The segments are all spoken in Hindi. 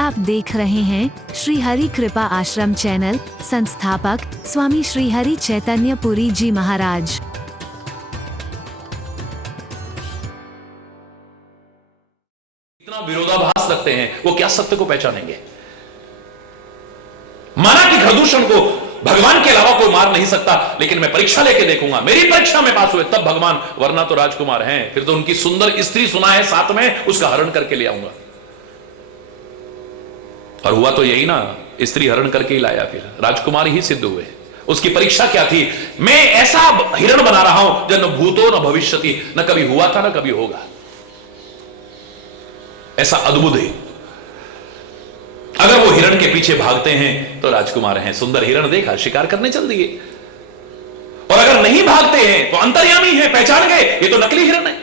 आप देख रहे हैं श्री हरि कृपा आश्रम चैनल। संस्थापक स्वामी श्री हरि चैतन्य पुरी जी महाराज। इतना विरोधाभास रखते हैं, वो क्या सत्य को पहचानेंगे? माना कि प्रदूषण को भगवान के अलावा कोई मार नहीं सकता, लेकिन मैं परीक्षा लेके देखूंगा, मेरी परीक्षा में पास हुए तब भगवान, वरना तो राजकुमार हैं। फिर तो उनकी सुंदर स्त्री सुना है साथ में, उसका हरण करके ले आऊंगा। और हुआ तो यही ना, स्त्री हरण करके ही लाया, फिर राजकुमार ही सिद्ध हुए। उसकी परीक्षा क्या थी? मैं ऐसा हिरण बना रहा हूं जो न भूतो न भविष्यति, न कभी हुआ था न कभी होगा। ऐसा अद्भुत है। अगर वो हिरण के पीछे भागते हैं तो राजकुमार हैं, सुंदर हिरण देखा, शिकार करने चल दिए। और अगर नहीं भागते हैं तो अंतर्यामी है, पहचान गए ये तो नकली हिरण है।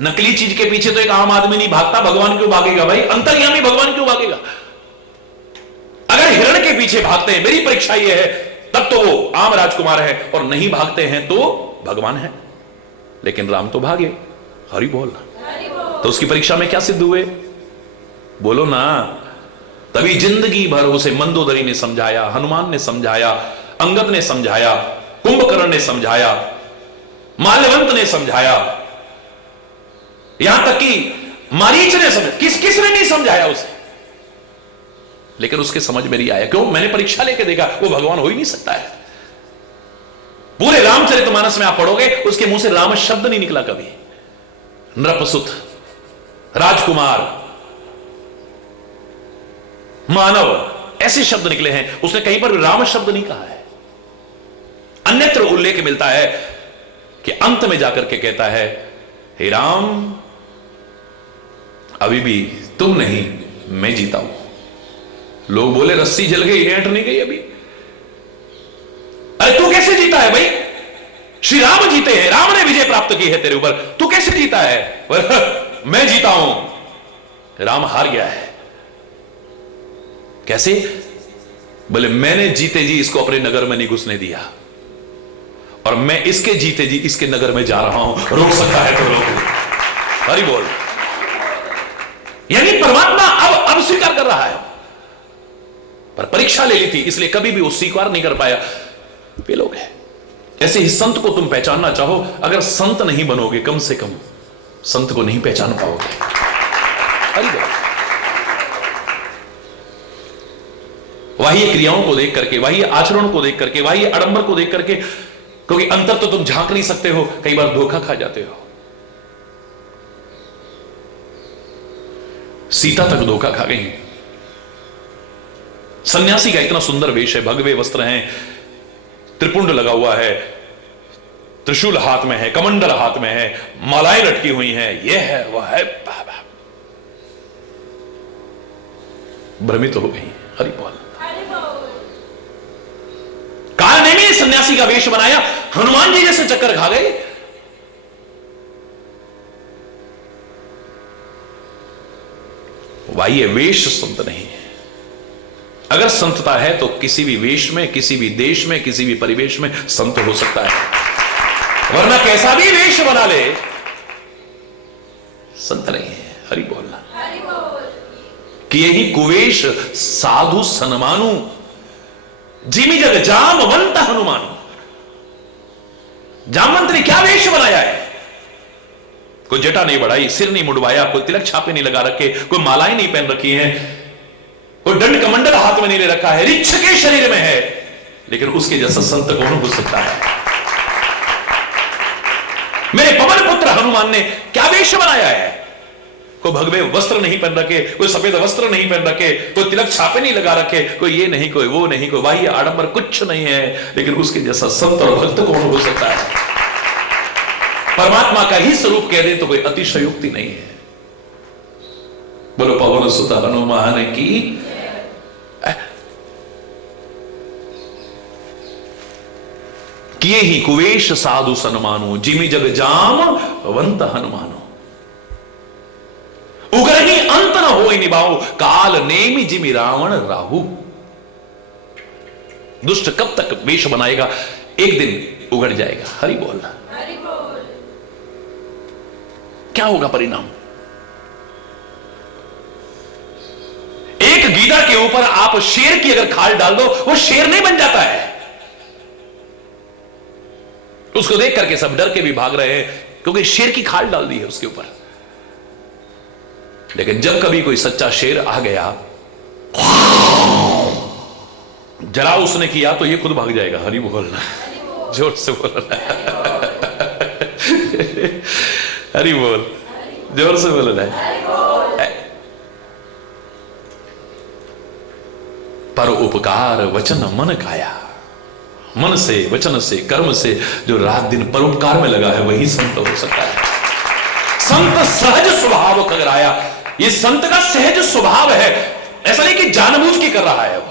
नकली चीज के पीछे तो एक आम आदमी नहीं भागता, भगवान क्यों भागेगा भाई? अंतर्यामी भगवान क्यों भागेगा? अगर हिरण के पीछे भागते हैं, मेरी परीक्षा ये है, तब तो वो आम राजकुमार है, और नहीं भागते हैं तो भगवान है। लेकिन राम तो भागे, हरि बोल। तो उसकी परीक्षा में क्या सिद्ध हुए? बोलो ना। तभी जिंदगी भर उसे मंदोदरी ने समझाया, हनुमान ने समझाया, अंगद ने समझाया, कुंभकर्ण ने समझाया, माल्यवंत ने समझाया, यहां तक कि मारीच ने समझाया। किसने नहीं समझाया उसे? लेकिन उसके समझ में नहीं आया। क्यों? मैंने परीक्षा लेके देखा, वो भगवान हो ही नहीं सकता है। पूरे रामचरितमानस में आप पढ़ोगे, उसके मुंह से राम शब्द नहीं निकला कभी। नृपसुत, राजकुमार, मानव, ऐसे शब्द निकले हैं। उसने कहीं पर राम शब्द नहीं कहा है। अन्यत्र उल्लेख मिलता है कि अंत में जाकर के कहता है, हे राम, अभी भी तुम नहीं, मैं जीता हूं। लोग बोले रस्सी जल गई, ऐंठ नहीं गई अभी। अरे तू कैसे जीता है भाई? श्री राम जीते हैं, राम ने विजय प्राप्त की है तेरे ऊपर, तू कैसे जीता है? मैं जीता हूं, राम हार गया है। कैसे? बोले मैंने जीते जी इसको अपने नगर में नहीं घुसने दिया, और मैं इसके जीते जी इसके नगर में जा रहा हूं, रोक सकता है तो रोक। हरि बोल। यानी परमात्मा अब स्वीकार कर रहा है, पर परीक्षा ले ली थी, इसलिए कभी भी वो स्वीकार नहीं कर पाया, फेल हो गए। ऐसे ही संत को तुम पहचानना चाहो, अगर संत नहीं बनोगे, कम से कम संत को नहीं पहचान पाओगे। हरि बोल। वही क्रियाओं को देख करके, वही आचरण को देख करके, वही आडंबर को देख करके, क्योंकि अंतर तो तुम झांक नहीं सकते हो, कई बार धोखा खा जाते हो। सीता तक धोखा खा गई। सन्यासी का इतना सुंदर वेश है, भगवे वस्त्र हैं, त्रिपुंड लगा हुआ है, त्रिशूल हाथ में है, कमंडल हाथ में है, मालाएं लटकी हुई हैं, यह है वह है, भ्रमित हो गई। हरि बोल। काल ने भी सन्यासी का वेश बनाया, हनुमान जी जैसे चक्कर खा गए। भाई ये वेश संत नहीं है। अगर संतता है तो किसी भी वेश में, किसी भी देश में, किसी भी परिवेश में संत हो सकता है, वरना कैसा भी वेश बना ले, संत नहीं है। हरि बोलना। कि यही कुवेश साधु सनमानु, जिमी जग जामवंत हनुमानु। जामवंत ने क्या वेश बनाया है? कोई जटा नहीं बढ़ाई, सिर नहीं मुंडवाया, कोई तिलक छापे नहीं लगा रखे, कोई मालाएं नहीं पहन रखी हैं, कोई दंड कमंडल हाथ में नहीं ले रखा है, रिच्छ के शरीर में है, लेकिन उसके जैसा संत कौन हो सकता है? मेरे पवन पुत्र हनुमान ने क्या वेश बनाया है? कोई भगवे वस्त्र नहीं पहन रखे, कोई सफेद वस्त्र नहीं पहन रखे, कोई तिलक छापे नहीं लगा रखे, कोई ये नहीं, कोई वो नहीं, कोई वाही आडंबर कुछ नहीं है, लेकिन उसके जैसा संत और भक्त कौन हो सकता है? परमात्मा का ही स्वरूप कह दे तो कोई अतिशयोक्ति नहीं है। बोलो पवन सुत हनुमान की। किए ही कुवेश साधु सनमानु, जिमि जग जाम वंत हनुमानु। उग्र ही अंत न होय निभाऊ, काल नेमि जिमि रावण राहु। दुष्ट कब तक वेश बनाएगा? एक दिन उगड़ जाएगा। हरि बोल। क्या होगा परिणाम? गीदड़ के ऊपर आप शेर की अगर खाल डाल दो, वो शेर नहीं बन जाता है। उसको देख करके सब डर के भी भाग रहे हैं, क्योंकि शेर की खाल डाल दी है उसके ऊपर। लेकिन जब कभी कोई सच्चा शेर आ गया, जरा उसने किया तो ये खुद भाग जाएगा। हरि बोल, जोर से बोल, हरि बोल, जोर से बोल रहा है। पर उपकार वचन मन काया, मन से, वचन से, कर्म से जो रात दिन परोपकार में लगा है वही संत हो सकता है। संत सहज स्वभाव खगराया, ये संत का सहज स्वभाव है, ऐसा नहीं कि जानबूझ के कर रहा है वो।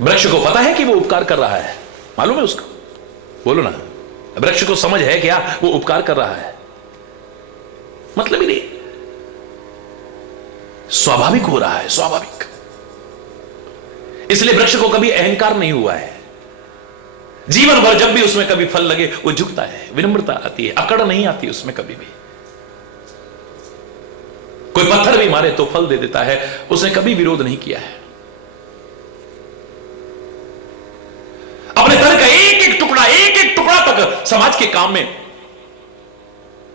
वृक्ष को पता है कि वो उपकार कर रहा है, मालूम है उसको? बोलो ना, वृक्ष को समझ है क्या वो उपकार कर रहा है? मतलब ही नहीं, स्वाभाविक हो रहा है, स्वाभाविक। इसलिए वृक्ष को कभी अहंकार नहीं हुआ है। जीवन भर जब भी उसमें कभी फल लगे वो झुकता है, विनम्रता आती है, अकड़ नहीं आती उसमें कभी भी। कोई पत्थर भी मारे तो फल दे देता है, उसने कभी विरोध नहीं किया है। अपने धन का एक एक टुकड़ा तक समाज के काम में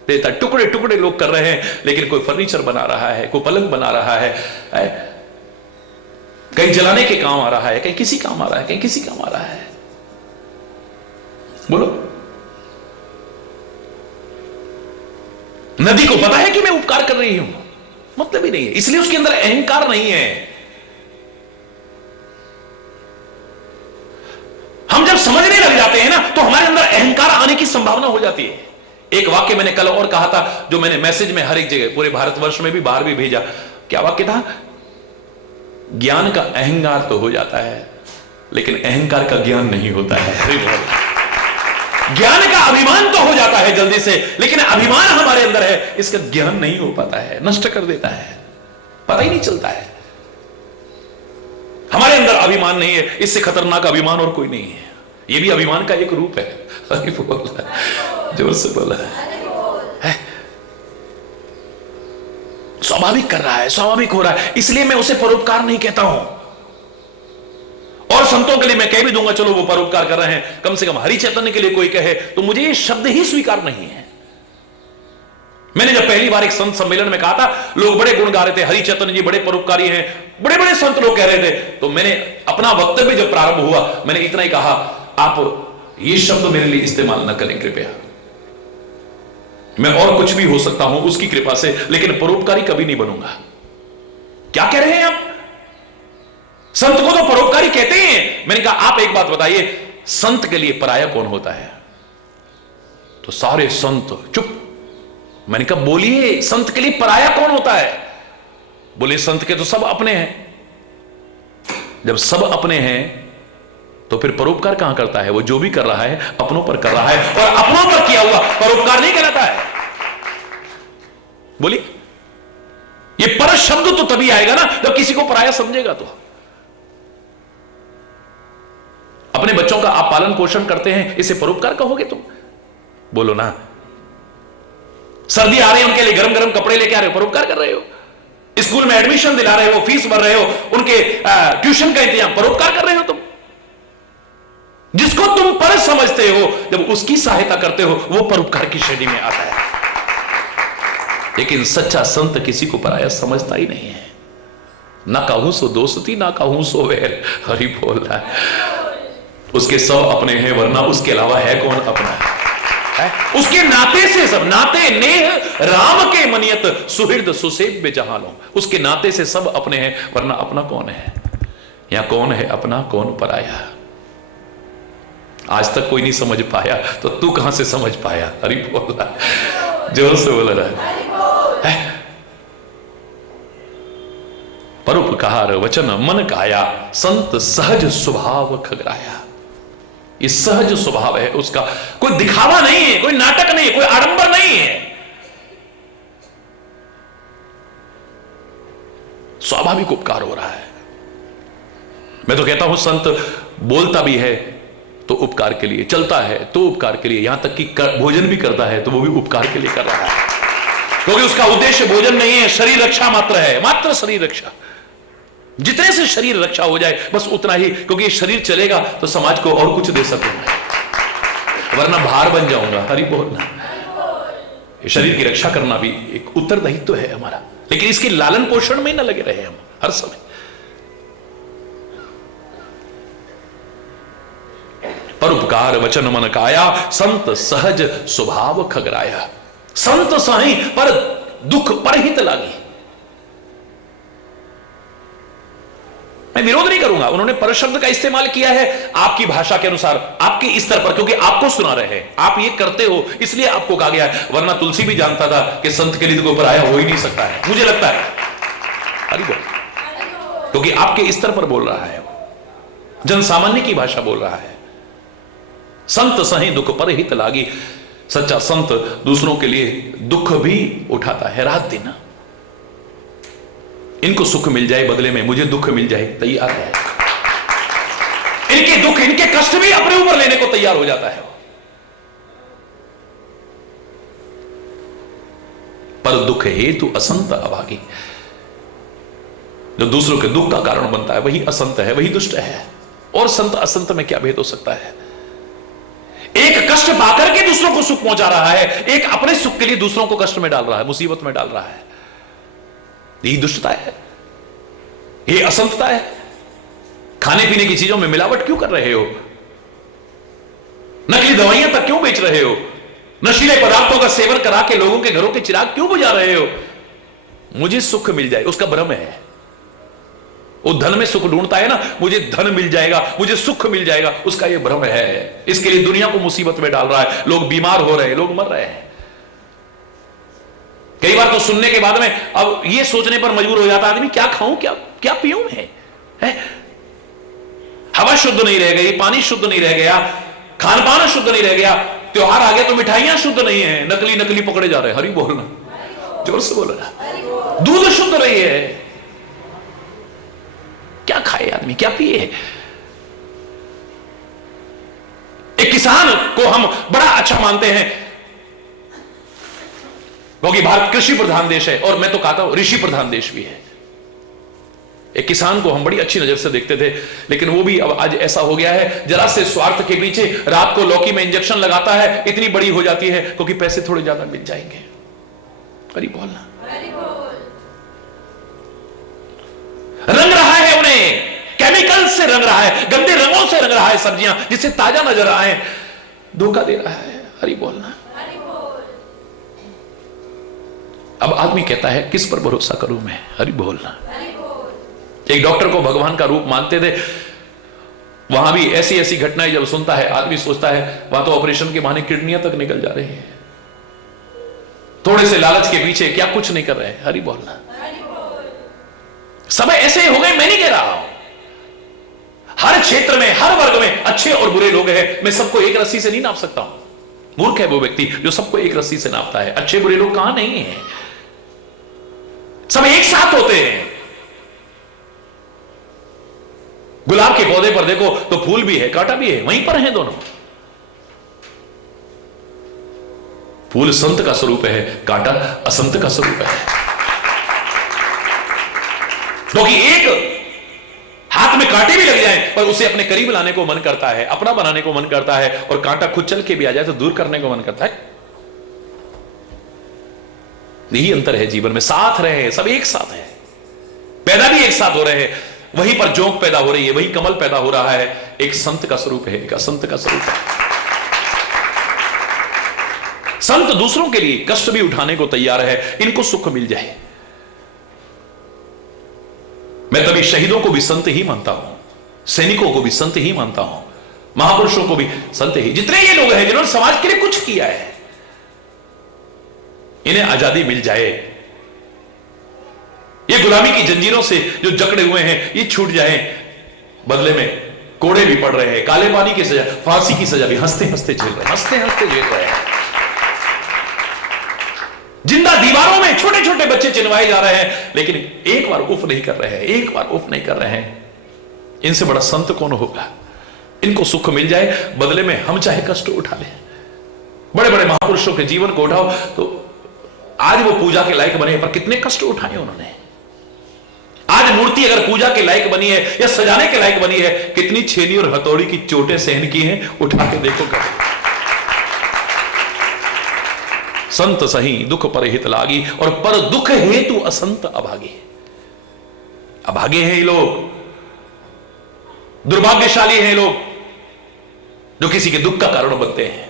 देता। टुकड़े टुकड़े लोग कर रहे हैं, लेकिन कोई फर्नीचर बना रहा है, कोई पलंग बना रहा है, कहीं जलाने के काम आ रहा है, कहीं किसी काम आ रहा है, कहीं किसी काम आ रहा है। बोलो, नदी को पता है कि मैं उपकार कर रही हूं, मतलब ही नहीं है, इसलिए उसके अंदर अहंकार नहीं है। हम जब समझने लग जाते हैं ना, तो हमारे अंदर अहंकार आने की संभावना हो जाती है। एक वाक्य मैंने कल और कहा था, जो मैंने मैसेज में हर एक जगह पूरे भारतवर्ष में भी बाहर भी भेजा। क्या वाक्य था? ज्ञान का अहंकार तो हो जाता है, लेकिन अहंकार का ज्ञान नहीं होता है। ज्ञान का अभिमान तो हो जाता है जल्दी से, लेकिन अभिमान हमारे अंदर है, इसका ज्ञान नहीं हो पाता है, नष्ट कर देता है, पता ही नहीं चलता है। हमारे अंदर अभिमान नहीं है, इससे खतरनाक अभिमान और कोई नहीं है। यह भी अभिमान का एक रूप है। जोर से बोला है। स्वाभाविक कर रहा है, स्वाभाविक हो रहा है, इसलिए मैं उसे परोपकार नहीं कहता हूं। और संतों के लिए मैं कह भी दूंगा, चलो वो परोपकार कर रहे हैं, कम से कम हरि चैतन्य के लिए कोई कहे तो मुझे ये शब्द ही स्वीकार नहीं है। मैंने जब पहली बार एक संत सम्मेलन में कहा था, लोग बड़े गुण गा रहे थे, हरि चैतन्य जी बड़े परोपकारी हैं, बड़े बड़े संत लोग कह रहे थे, तो मैंने अपना वक्तव्य जब प्रारंभ हुआ, मैंने इतना ही कहा, आप ये शब्द मेरे लिए इस्तेमाल न करें कृपया। मैं और कुछ भी हो सकता हूं उसकी कृपा से, लेकिन परोपकारी कभी नहीं बनूंगा। क्या कह रहे हैं आप? संत को तो परोपकारी कहते हैं। मैंने कहा आप एक बात बताइए, संत के लिए पराया कौन होता है? तो सारे संत चुप। मैंने कहा बोलिए, संत के लिए पराया कौन होता है? बोले संत के तो सब अपने हैं। जब सब अपने हैं तो फिर परोपकार कहां करता है? वो जो भी कर रहा है अपनों पर कर रहा है, और अपनों पर किया हुआ परोपकार नहीं कहलाता है। बोलिए, ये पर शब्द तो तभी आएगा ना जब किसी को पराया समझेगा। तो अपने बच्चों का आप पालन पोषण करते हैं, इसे परोपकार कहोगे तुम? बोलो ना। सर्दी आ रही है, उनके लिए गरम गरम कपड़े लेके आ रहे हो, परोपकार कर रहे हो। स्कूल में एडमिशन दिला रहे हो, फीस भर रहे हो, उनके ट्यूशन का इंतजाम, परोपकार कर रहे हो तुम। जिसको तुम पर समझते हो, जब उसकी सहायता करते हो, वो परोपकार की श्रेणी में आता है। लेकिन सच्चा संत किसी को पराया समझता ही नहीं है। ना कहूं सो दोस्ती, ना कहूं सो वैर। हरि बोल रहा है। उसके सब अपने हैं, वरना उसके अलावा है कौन अपना है? उसके नाते से सब, नाते नेह राम के मनियत सुहृद सुसेव्य जहां लो। उसके नाते से सब अपने हैं, वरना अपना कौन है? या कौन है अपना, कौन पराया? आज तक कोई नहीं समझ पाया, तो तू कहां से समझ पाया? हरि बोल रहा है, जोर से बोल रहा है। परोपकार वचन मन काया, संत सहज स्वभाव खगराया। ये सहज स्वभाव है उसका, कोई दिखावा नहीं है, कोई नाटक नहीं है, कोई आडंबर नहीं है, स्वाभाविक उपकार हो रहा है। मैं तो कहता हूं संत बोलता भी है तो उपकार के लिए, चलता है तो उपकार के लिए, यहां तक कि भोजन भी करता है तो वो भी उपकार के लिए कर रहा है, क्योंकि उसका उद्देश्य भोजन नहीं है, शरीर रक्षा मात्र है, मात्र शरीर रक्षा। जितने से शरीर रक्षा हो जाए बस उतना ही, क्योंकि ये शरीर चलेगा तो समाज को और कुछ दे सकूंगा, वरना भार बन जाऊंगा। हरि बोलना। शरीर की रक्षा करना भी एक उत्तरदायित्व है हमारा, लेकिन इसके लालन पोषण में न लगे रहे हम हर समय। परोपकार वचन मन काया, संत सहज स्वभाव खगराया। संत सही पर दुख परहित लागी। मैं विरोध नहीं करूंगा, उन्होंने पर शब्द का इस्तेमाल किया है आपकी भाषा के अनुसार, आपके स्तर पर, क्योंकि आपको सुना रहे हैं, आप ये करते हो इसलिए आपको कहा गया है, वरना तुलसी भी जानता था कि संत के लिए तो कोई पराया हो ही नहीं सकता है, मुझे लगता है। अरे बोल, क्योंकि आपके स्तर पर बोल रहा है, जन सामान्य की भाषा बोल रहा है। संत सही दुख पर हित लागी। सच्चा संत दूसरों के लिए दुख भी उठाता है रात दिन। इनको सुख मिल जाए बदले में मुझे दुख मिल जाए, तैयार है। इनके दुख इनके कष्ट भी अपने ऊपर लेने को तैयार हो जाता है। पर दुख हेतु असंत अभागी। जो दूसरों के दुख का कारण बनता है वही असंत है, वही दुष्ट है। और संत असंत में क्या भेद हो सकता है? एक कष्ट पाकर के दूसरों को सुख पहुंचा रहा है, एक अपने सुख के लिए दूसरों को कष्ट में डाल रहा है, मुसीबत में डाल रहा है। यही दुष्टता है, ये असंतता है। खाने पीने की चीजों में मिलावट क्यों कर रहे हो? नकली दवाइयां तक क्यों बेच रहे हो? नशीले पदार्थों का सेवन करा के लोगों के घरों के चिराग क्यों बुझा रहे हो? मुझे सुख मिल जाए, उसका भ्रम है। वो धन में सुख ढूंढता है ना, मुझे धन मिल जाएगा, मुझे सुख मिल जाएगा, उसका ये भ्रम है। इसके लिए दुनिया को मुसीबत में डाल रहा है। लोग बीमार हो रहे हैं, लोग मर रहे हैं। कई बार तो सुनने के बाद में अब ये सोचने पर मजबूर हो जाता आदमी, क्या खाऊं, क्या पीऊं मैं, है? हवा शुद्ध नहीं रह गई, पानी शुद्ध नहीं रह गया, खान पान शुद्ध नहीं रह गया, त्योहार आ गए तो मिठाइयां शुद्ध नहीं है, नकली नकली पकड़े जा रहे हैं। हरि बोलना, जोर से बोलना। दूध शुद्ध नहीं है, क्या खाए आदमी, क्या पिए? एक किसान को हम बड़ा अच्छा मानते हैं, क्योंकि भारत कृषि प्रधान देश है, और मैं तो कहता हूं ऋषि प्रधान देश भी है। एक किसान को हम बड़ी अच्छी नजर से देखते थे, लेकिन वो भी अब आज ऐसा हो गया है, जरा से स्वार्थ के पीछे रात को लौकी में इंजेक्शन लगाता है, इतनी बड़ी हो जाती है क्योंकि पैसे थोड़े ज्यादा मिल जाएंगे। अरे बोलना, रंग रहा है उन्हें, केमिकल से रंग रहा है, गंदे रंगों से रंग रहा है सब्जियां, जिससे ताजा नजर आए, धोखा दे रहा है। हरि बोलना। अब आदमी कहता है किस पर भरोसा करूं मैं? हरि बोलना। एक डॉक्टर को भगवान का रूप मानते थे, वहां भी ऐसी ऐसी घटनाएं जब सुनता है आदमी सोचता है वहां तो ऑपरेशन के बहाने किडनियां तक निकल जा रही हैं, थोड़े से लालच के पीछे क्या कुछ नहीं कर रहे हैं। हरि बोलना। सब ऐसे हो गए, मैं नहीं कह रहा हूं, हर क्षेत्र में हर वर्ग में अच्छे और बुरे लोग हैं। मैं सबको एक रस्सी से नहीं नाप सकता हूं। मूर्ख है वो व्यक्ति जो सबको एक रस्सी से नापता है। अच्छे बुरे लोग कहां नहीं है, सब एक साथ होते हैं। गुलाब के पौधे पर देखो तो फूल भी है, कांटा भी है, वहीं पर हैं दोनों। फूल संत का स्वरूप है, कांटा असंत का स्वरूप है। क्योंकि एक हाथ में कांटे भी लग जाए पर उसे अपने करीब लाने को मन करता है, अपना बनाने को मन करता है, और कांटा खुद चल के भी आ जाए तो दूर करने को मन करता है। यही अंतर है जीवन में। साथ रहे, सब एक साथ है, पैदा भी एक साथ हो रहे हैं, वहीं पर जोंक पैदा हो रही है, वही कमल पैदा हो रहा है। एक संत का स्वरूप है, एक असंत का स्वरूप है। संत दूसरों के लिए कष्ट भी उठाने को तैयार है, इनको सुख मिल जाए। मैं तभी शहीदों को भी संत ही मानता हूं, सैनिकों को भी संत ही मानता हूं, महापुरुषों को भी संत ही। जितने ये लोग हैं जिन्होंने समाज के लिए कुछ किया है, इन्हें आजादी मिल जाए, ये गुलामी की जंजीरों से जो जकड़े हुए हैं ये छूट जाए, बदले में कोड़े भी पड़ रहे हैं, काले पानी की सजा, फांसी की सजा भी हंसते हंसते झेल रहे हैं, हंसते हंसते झेल रहे हैं। जिंदा दीवारों में छोटे छोटे बच्चे चिनवाए जा रहे हैं, लेकिन एक बार उफ नहीं कर रहे हैं, एक बार उफ नहीं कर रहे हैं। इनसे बड़ा संत कौन होगा? इनको सुख मिल जाए, बदले में हम चाहे कष्ट उठा लें। बड़े बड़े महापुरुषों के जीवन को उठाओ तो आज वो पूजा के लायक बने, पर कितने कष्ट उठाए उन्होंने। आज मूर्ति अगर पूजा के लायक बनी है या सजाने के लायक बनी है, कितनी छेनी और हथौड़ी की चोटें सहन की हैं, उठा के देखो कभी। संत सही दुख पर हित लागी, और पर दुख हेतु असंत अभागे। अभागे हैं ये लोग, दुर्भाग्यशाली हैं लोग जो किसी के दुख का कारण बनते हैं।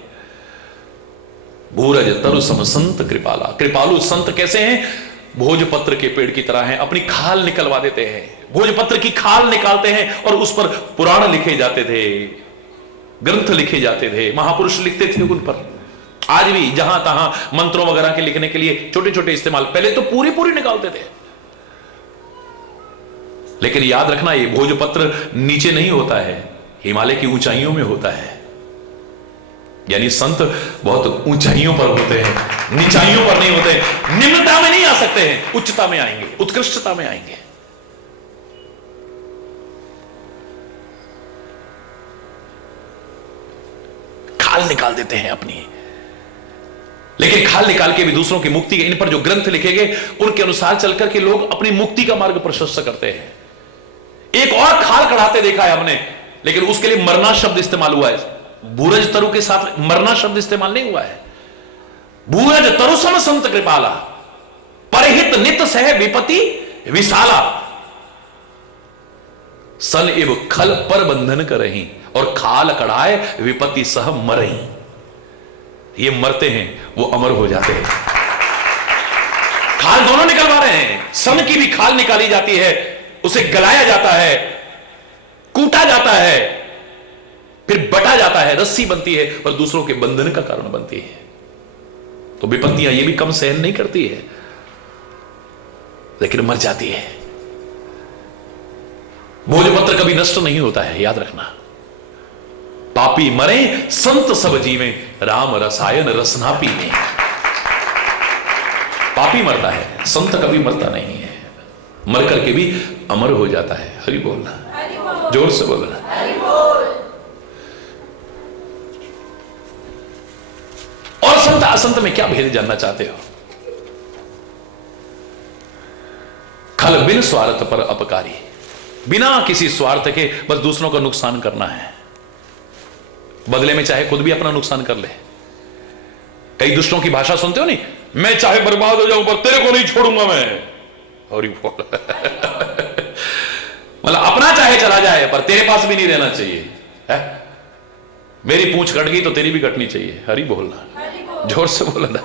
भूरज तरु सम संत कृपाला, कृपालु संत कैसे हैं? भोजपत्र के पेड़ की तरह हैं, अपनी खाल निकलवा देते हैं। भोजपत्र की खाल निकालते हैं और उस पर पुराण लिखे जाते थे, ग्रंथ लिखे जाते थे, महापुरुष लिखते थे उन पर। आज भी जहां तहां मंत्रों वगैरह के लिखने के लिए छोटे छोटे इस्तेमाल, पहले तो पूरी पूरी निकालते थे। लेकिन याद रखना, ये भोजपत्र नीचे नहीं होता है, हिमालय की ऊंचाइयों में होता है। यानी संत बहुत ऊंचाइयों पर होते हैं, नीचाइयों पर नहीं होते। निम्नता में नहीं आ सकते हैं, उच्चता में आएंगे, उत्कृष्टता में आएंगे। खाल निकाल देते हैं अपनी, लेकिन खाल निकाल के भी दूसरों की मुक्ति, इन पर जो ग्रंथ लिखे गए उनके अनुसार चलकर के लोग अपनी मुक्ति का मार्ग प्रशस्त करते हैं। एक और खाल कढ़ाते देखा है हमने, लेकिन उसके लिए मरना शब्द इस्तेमाल हुआ है। भूरज तरु के साथ मरना शब्द इस्तेमाल नहीं हुआ है। भूरज तरु सम संत कृपाला, परहित नित सह विपति विशाला। सन इव खल पर बंधन करही, और खाल कढ़ाए विपति सह मरही। ये मरते हैं, वो अमर हो जाते हैं। खाल दोनों निकलवा रहे हैं। सन की भी खाल निकाली जाती है, उसे गलाया जाता है, कूटा जाता है, फिर बटा जाता है, रस्सी बनती है और दूसरों के बंधन का कारण बनती है। तो विपत्तियां ये भी कम सहन नहीं करती है, लेकिन मर जाती है। भोजपत्र कभी नष्ट नहीं होता है, याद रखना। पापी मरे संत सब जीवे, राम रसायन रसना पीवे। पापी मरता है, संत कभी मरता नहीं है, मर करके भी अमर हो जाता है। हरि बोलना, जोर से बोलना। और संत असंत में क्या भेद जानना चाहते हो? खल बिन स्वार्थ पर अपकारी, बिना किसी स्वार्थ के बस दूसरों का नुकसान करना है, बदले में चाहे खुद भी अपना नुकसान कर ले। कई दुष्टों की भाषा सुनते हो नहीं, मैं चाहे बर्बाद हो जाऊं पर तेरे को नहीं छोड़ूंगा मैं। और मतलब अपना चाहे चला जाए पर तेरे पास भी नहीं रहना चाहिए है? मेरी पूंछ कट गई तो तेरी भी कटनी चाहिए। हरि बोलना, जोर से बोलना।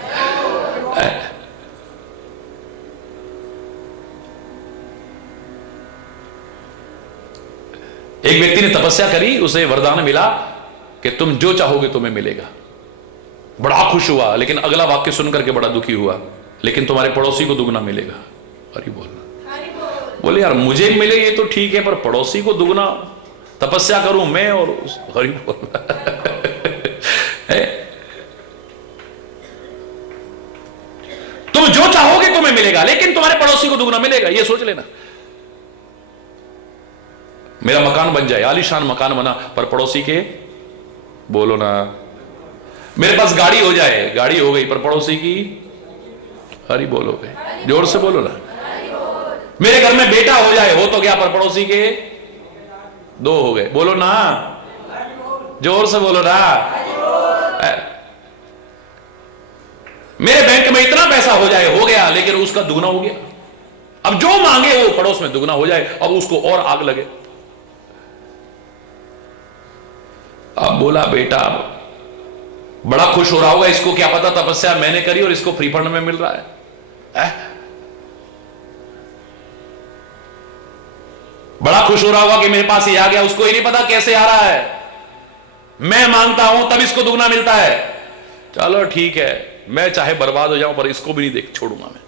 एक व्यक्ति ने तपस्या करी, उसे वरदान मिला कि तुम जो चाहोगे तुम्हें मिलेगा। बड़ा खुश हुआ, लेकिन अगला वाक्य सुनकर के बड़ा दुखी हुआ, लेकिन तुम्हारे पड़ोसी को दुगना मिलेगा। हरि बोलना। बोले यार मुझे मिले ये तो ठीक है, पर पड़ोसी को दुगना, तपस्या करूं मैं और हरि बोलना। तुम जो चाहोगे तुम्हें मिलेगा, लेकिन तुम्हारे पड़ोसी को दुगना मिलेगा, ये सोच लेना। मेरा मकान बन जाए, आलीशान मकान बना, पर पड़ोसी के, बोलो ना। मेरे पास गाड़ी हो जाए, गाड़ी हो गई, पर पड़ोसी की, हरि बोलोगे, जोर से बोलो ना। मेरे घर में बेटा हो जाए, हो तो गया, पर पड़ोसी के 2 हो गए, बोलो ना, जोर से बोलो ना। मेरे बैंक में इतना पैसा हो जाए, हो गया, लेकिन उसका दुगना हो गया। अब जो मांगे वो पड़ोस में दुगना हो जाए, अब उसको और आग लगे। अब बोला बेटा, बड़ा खुश हो रहा होगा, इसको क्या पता तपस्या मैंने करी और इसको फ्री फंड में मिल रहा है? बड़ा खुश हो रहा होगा कि मेरे पास ये आ गया, उसको ही नहीं पता कैसे आ रहा है। मैं मांगता हूं तब इसको दुगना मिलता है। चलो ठीक है, मैं चाहे बर्बाद हो जाऊं पर इसको भी नहीं देख छोड़ूंगा मैं।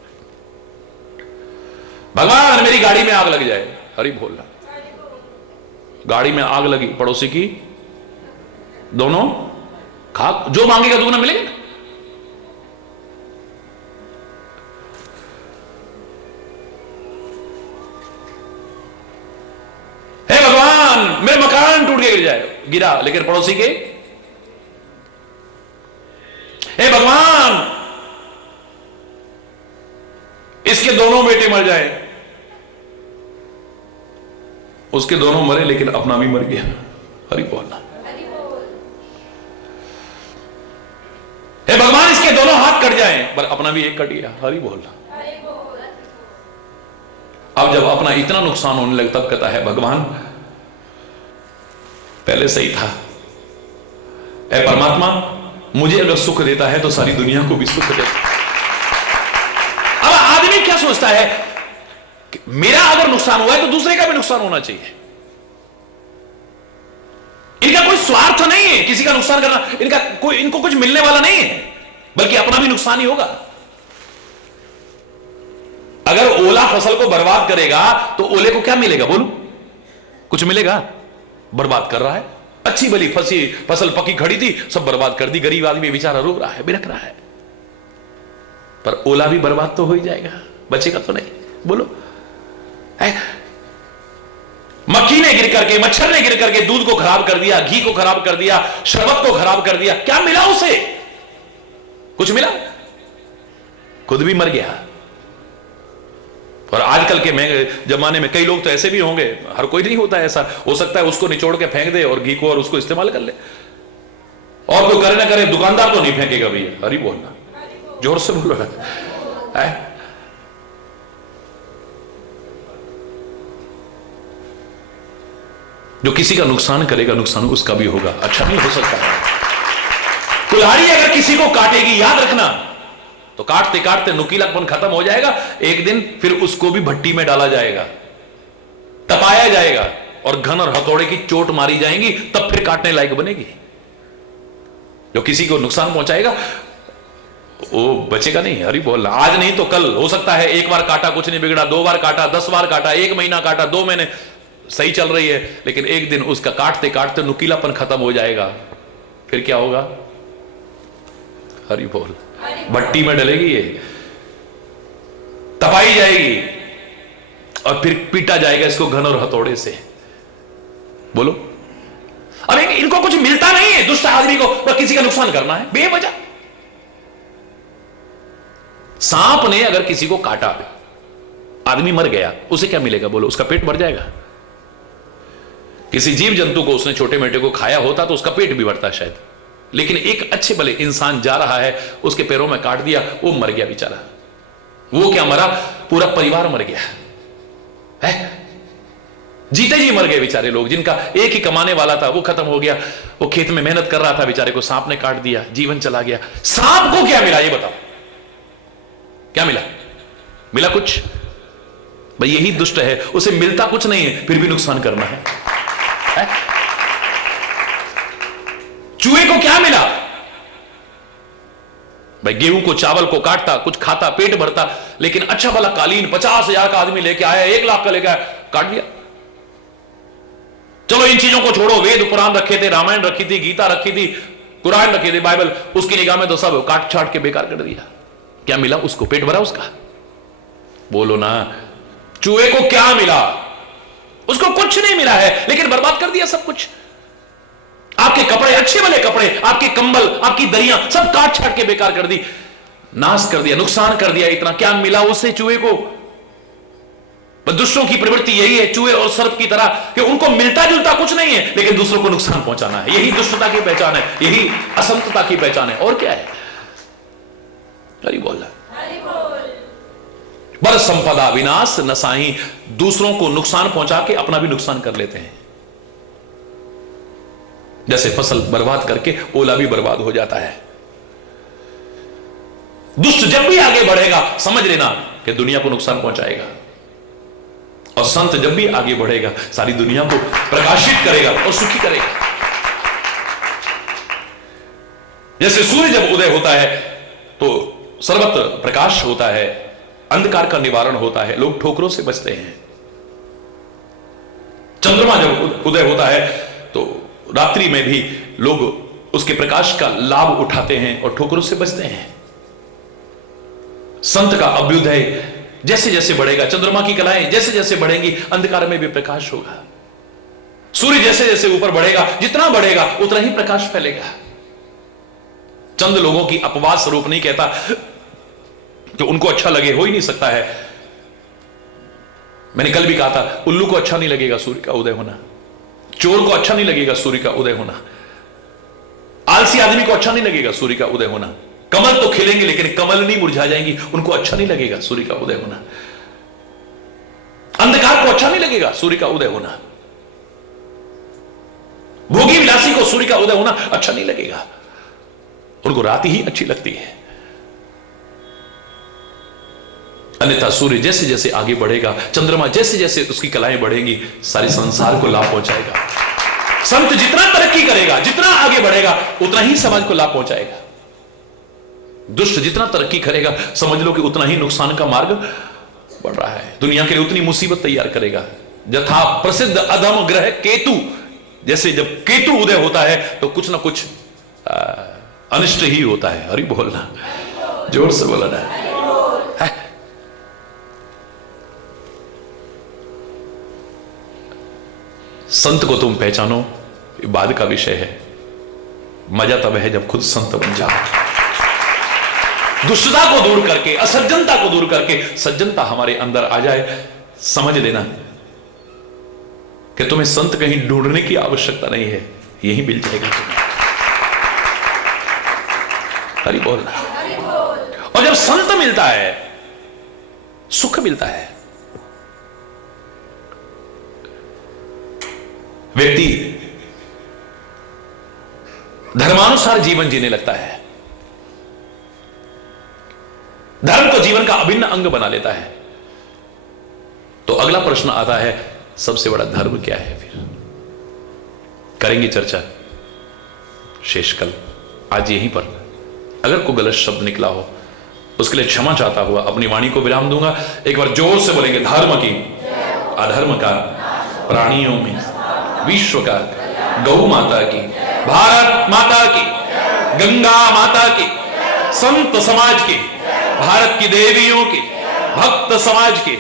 भगवान मेरी गाड़ी में आग लग जाए, हरि बोलना। गाड़ी में आग लगी, पड़ोसी की दोनों खाक, जो मांगेगा दुगना मिलेगा ना। हे भगवान मेरे मकान टूट के गिर जाए, गिरा, लेकिन पड़ोसी के, हे भगवान इसके दोनों बेटे मर जाए। उसके दोनों मरे लेकिन अपना भी मर गया। हरि बोल। हे भगवान इसके दोनों हाथ कट जाएं, पर अपना भी एक कट गया। हरि बोल। अब जब अपना इतना नुकसान होने लगता, तब कहता है भगवान पहले सही था। ऐ परमात्मा, मुझे अगर सुख देता है तो सारी दुनिया को भी सुख देता। अब आदमी क्या सोचता है कि मेरा अगर नुकसान हुआ है तो दूसरे का भी नुकसान होना चाहिए। इनका कोई स्वार्थ नहीं है किसी का नुकसान करना, इनको कुछ मिलने वाला नहीं है, बल्कि अपना भी नुकसान ही होगा। अगर ओला फसल को बर्बाद करेगा तो ओले को क्या मिलेगा? बोलो, कुछ मिलेगा? बर्बाद कर रहा है। अच्छी भली फसल पकी खड़ी थी, सब बर्बाद कर दी। गरीब आदमी बेचारा रो रहा है, बिलख रहा है, पर ओला भी बर्बाद तो हो ही जाएगा, बचेगा तो नहीं। बोलो, मक्खी ने गिर करके, मच्छर ने गिर करके दूध को खराब कर दिया, घी को खराब कर दिया, शरबत को खराब कर दिया, क्या मिला उसे? कुछ मिला? खुद भी मर गया। और आजकल के महंगे जमाने में कई लोग तो ऐसे भी होंगे, हर कोई नहीं होता ऐसा, हो सकता है उसको निचोड़ के फेंक दे और घी को और उसको इस्तेमाल कर ले। और कोई करे ना करे, दुकानदार तो नहीं फेंकेगा भैया। हरि बोलना, जोर से बोलो है। जो किसी का नुकसान करेगा, नुकसान उसका भी होगा, अच्छा नहीं हो सकता है। कुल्हाड़ी अगर किसी को काटेगी, याद रखना, तो काटते काटते नुकीलापन खत्म हो जाएगा। एक दिन फिर उसको भी भट्टी में डाला जाएगा, तपाया जाएगा, और घन और हथौड़े की चोट मारी जाएंगी, तब फिर काटने लायक बनेगी। जो किसी को नुकसान पहुंचाएगा वो बचेगा नहीं। हरि बोल। आज नहीं तो कल हो सकता है, एक बार काटा कुछ नहीं बिगड़ा, 2 बार काटा, 10 बार काटा, 1 महीना काटा, 2 महीने सही चल रही है, लेकिन एक दिन उसका काटते काटते नुकीलापन खत्म हो जाएगा। फिर क्या होगा? हरि बोल। भट्टी में डलेगी, ये तपाई जाएगी, और फिर पीटा जाएगा इसको घन और हथौड़े से। बोलो, अब इनको कुछ मिलता नहीं है, दुष्ट आदमी को बस किसी का नुकसान करना है बेवजह। सांप ने अगर किसी को काटा, आदमी मर गया, उसे क्या मिलेगा? बोलो, उसका पेट भर जाएगा। किसी जीव जंतु को उसने छोटे मोटे को खाया होता तो उसका पेट भी भरता शायद, लेकिन एक अच्छे भले इंसान जा रहा है, उसके पैरों में काट दिया, वो मर गया बेचारा। वो क्या मरा? पूरा परिवार मर गया है। जीते जी मर गए बेचारे लोग, जिनका एक ही कमाने वाला था वो खत्म हो गया। वो खेत में मेहनत कर रहा था, बेचारे को सांप ने काट दिया, जीवन चला गया। सांप को क्या मिला ये बताओ? क्या मिला? मिला कुछ? भाई यही दुष्ट है, उसे मिलता कुछ नहीं है, फिर भी नुकसान करना है। चूहे को क्या मिला? भाई गेहूं को, चावल को काटता, कुछ खाता, पेट भरता, लेकिन अच्छा भला कालीन 50,000 का आदमी लेके आया, 1 लाख का लेके आया, काट दिया। चलो इन चीजों को छोड़ो, वेद पुराण रखे थे, रामायण रखी थी, गीता रखी थी, कुरान रखी थी, बाइबल, उसकी निगाह में तो सब काट छाट के बेकार कर दिया। क्या मिला उसको? पेट भरा उसका? बोलो ना, चूहे को क्या मिला? उसको कुछ नहीं मिला है, लेकिन बर्बाद कर दिया सब कुछ। आपके कपड़े, अच्छे भले कपड़े, आपके कंबल, आपकी दरियां, सब काट छाट के बेकार कर दी, नाश कर दिया, नुकसान कर दिया। इतना क्या मिला उससे चूहे को? दुष्टों की प्रवृत्ति यही है, चूहे और सर्प की तरह, कि उनको मिलता जुलता कुछ नहीं है, लेकिन दूसरों को नुकसान पहुंचाना है। यही दुष्टता की पहचान है, यही असंतता की पहचान है, और क्या है? हरि बोल। बर संपदा विनाश नसाही, दूसरों को नुकसान पहुंचा के अपना भी नुकसान कर लेते हैं। जैसे फसल बर्बाद करके ओला भी बर्बाद हो जाता है। दुष्ट जब भी आगे बढ़ेगा, समझ लेना कि दुनिया को नुकसान पहुंचाएगा, और संत जब भी आगे बढ़ेगा, सारी दुनिया को प्रकाशित करेगा और सुखी करेगा। जैसे सूर्य जब उदय होता है तो सर्वत्र प्रकाश होता है, अंधकार का निवारण होता है, लोग ठोकरों से बचते हैं। चंद्रमा जब उदय होता है तो रात्रि में भी लोग उसके प्रकाश का लाभ उठाते हैं और ठोकरों से बचते हैं। संत का अभ्युदय जैसे जैसे बढ़ेगा, चंद्रमा की कलाएं जैसे जैसे बढ़ेंगी, अंधकार में भी प्रकाश होगा। सूर्य जैसे जैसे ऊपर बढ़ेगा, जितना बढ़ेगा उतना ही प्रकाश फैलेगा। चंद लोगों की अपवाद स्वरूप नहीं कहता कि उनको अच्छा लगे, हो ही नहीं सकता है। मैंने कल भी कहा था, उल्लू को अच्छा नहीं लगेगा सूर्य का उदय होना, चोर को अच्छा नहीं लगेगा सूर्य का उदय होना, आलसी आदमी को अच्छा नहीं लगेगा सूर्य का उदय होना। कमल तो खिलेंगे लेकिन कमल नहीं मुरझा जाएंगी, उनको अच्छा नहीं लगेगा सूर्य का उदय होना। अंधकार को अच्छा नहीं लगेगा सूर्य का उदय होना। भोगी विलासी को सूर्य का उदय होना अच्छा नहीं लगेगा, उनको रात ही अच्छी लगती है। अन्यथा सूर्य जैसे जैसे आगे बढ़ेगा, चंद्रमा जैसे जैसे उसकी कलाएं बढ़ेंगी, सारे संसार को लाभ पहुंचाएगा। संत जितना तरक्की करेगा, जितना आगे बढ़ेगा, उतना ही समाज को लाभ पहुंचाएगा। दुष्ट जितना तरक्की करेगा, समझ लो कि उतना ही नुकसान का मार्ग बढ़ रहा है। दुनिया के लिए उतनी मुसीबत तैयार करेगा। यथा प्रसिद्ध अधम ग्रह केतु, जैसे जब केतु उदय होता है तो कुछ ना कुछ अनिष्ट ही होता है। हरि बोलना, जोर से बोलना है। संत को तुम पहचानो, ये बाद का विषय है। मजा तब है जब खुद संत बन जाओ। दुष्टता को दूर करके, असज्जनता को दूर करके सज्जनता हमारे अंदर आ जाए। समझ लेना कि तुम्हें संत कहीं ढूंढने की आवश्यकता नहीं है, यही मिल जाएगा तुम्हें। हरि बोलना। और जब संत मिलता है, सुख मिलता है। व्यक्ति धर्मानुसार जीवन जीने लगता है, धर्म को जीवन का अभिन्न अंग बना लेता है। तो अगला प्रश्न आता है, सबसे बड़ा धर्म क्या है? फिर करेंगे चर्चा शेष कल। आज यहीं पर अगर कोई गलत शब्द निकला हो उसके लिए क्षमा चाहता हुआ अपनी वाणी को विराम दूंगा। एक बार जोर से बोलेंगे, धर्म की, अधर्म का, प्राणियों में, विश्व का, गौ माता की, भारत माता की, गंगा माता की, संत समाज की, भारत की देवियों की, भक्त समाज की।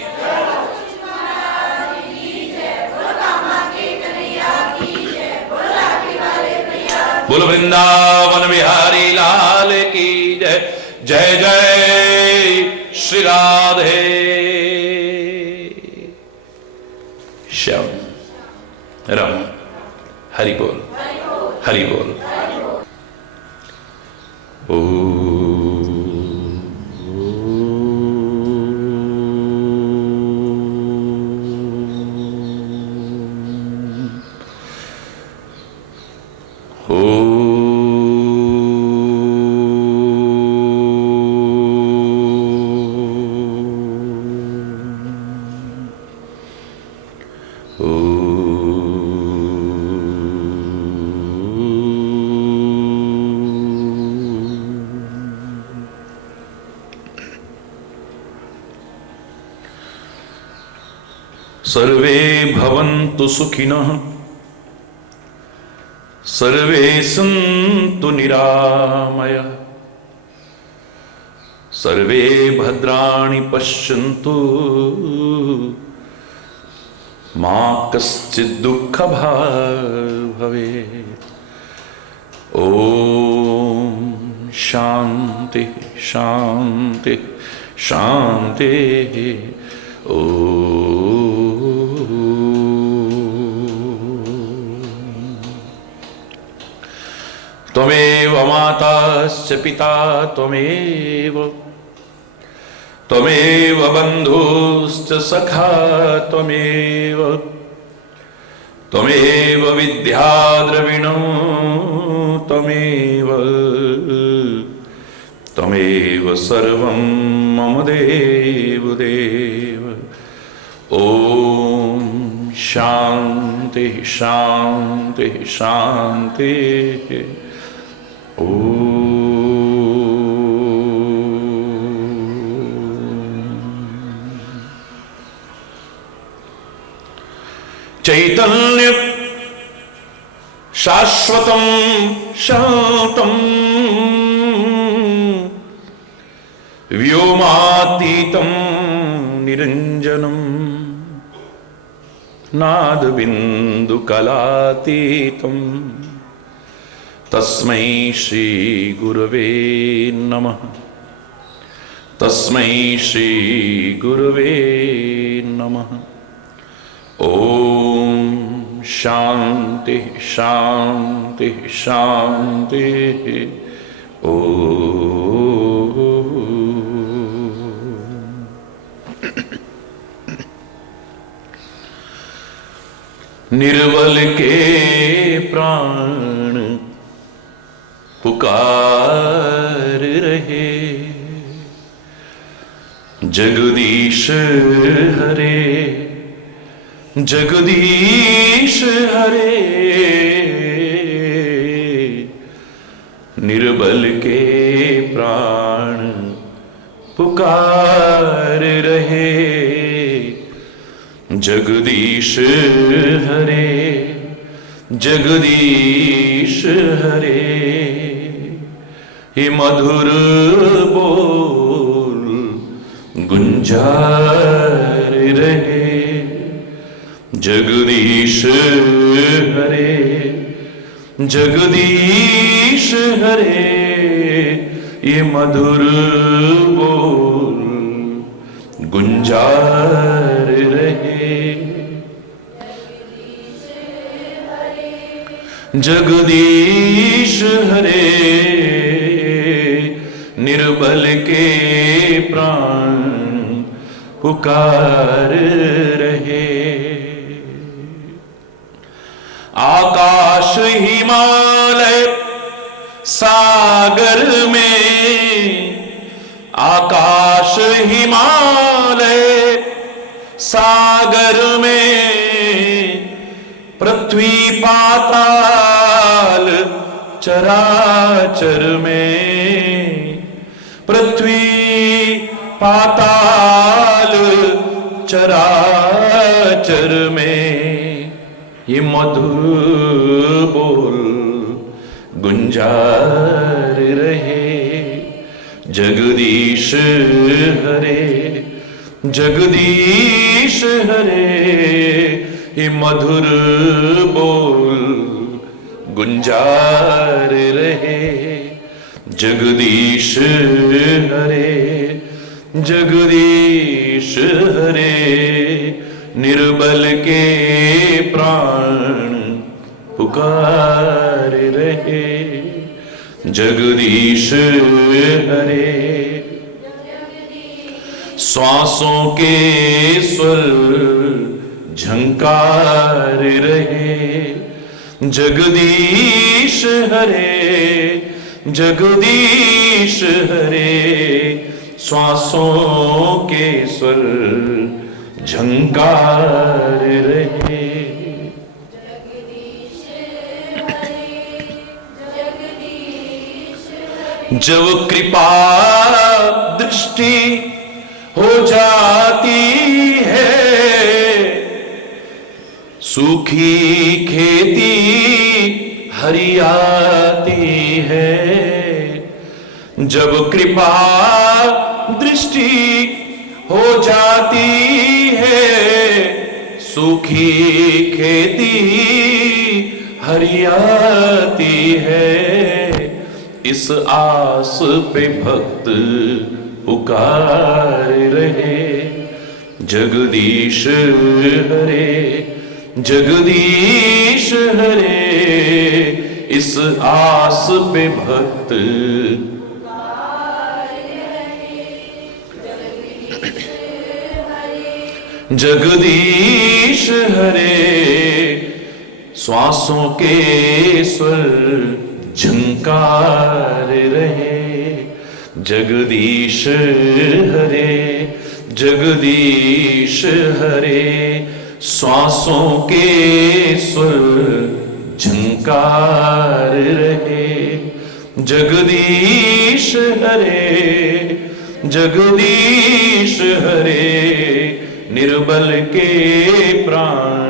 बोलो वृंदावन बिहारी लाल की जय। जय जय श्री राधे श्याम राम। हरि बोल, हरि बोल। सर्वे भवन्तु सुखिनः, सर्वे सन्तु निरामयः, सर्वे भद्राणि पश्यन्तु, मा कश्चित् दुःखभाग् भवेत्। ॐ शान्ति शान्ति शान्ति। त्वमेव माताश्च पिता त्वमेव, त्वमेव बन्धुश्च सखा त्वमेव, त्वमेव विद्या द्रविणो त्वमेव, त्वमेव सर्वं मम देव देव। ॐ शान्ति शान्ति शान्ति। चैतन्य शाश्वतं शान्तं व्योमातीतं निरञ्जनं नादबिन्दुसमाश्रितम् मधुकलातीतं तस्मै श्री गुरवे नमः। तस्मै श्री गुरवे नमः। ओम शांति शांति शांति। निर्बल के प्राण पुकार रहे, जगदीश हरे जगदीश हरे। निर्बल के प्राण पुकार रहे, जगदीश हरे जगदीश हरे। हे मधुर बोल गुंजार रहे, जगदीश हरे जगदीश हरे। ये मधुर बोल गुंजार रहे, जगदीश हरे। निर्बल के प्राण पुकार रहे, आकाश हिमालय सागर में, आकाश हिमालय सागर में, पृथ्वी पाताल चराचर में, पृथ्वी पाताल चराचर में। ये मधुर बोल गुंजार रहे, जगदीश हरे जगदीश हरे। ये मधुर बोल गुंजार रहे, जगदीश हरे जगदीश हरे। निर्बल के प्राण पुकार रहे, जगदीश हरे। श्वासों के स्वर झंकार रहे, जगदीश हरे जगदीश हरे। श्वासों के स्वर झंकार रहे, जब कृपा दृष्टि हो जाती है, सूखी खेती हरियाती है। जब कृपा दृष्टि हो जाती है, सूखी खेती हरियाती है। इस आस पे भक्त पुकार रहे, जगदीश हरे जगदीश हरे। इस आस पे भक्त जगदीश हरे। श्वासों के स्वर झंकार रहे, जगदीश हरे जगदीश हरे। श्वासों के स्वर झंकार रहे, जगदीश हरे जगदीश हरे। निर्बल के प्राण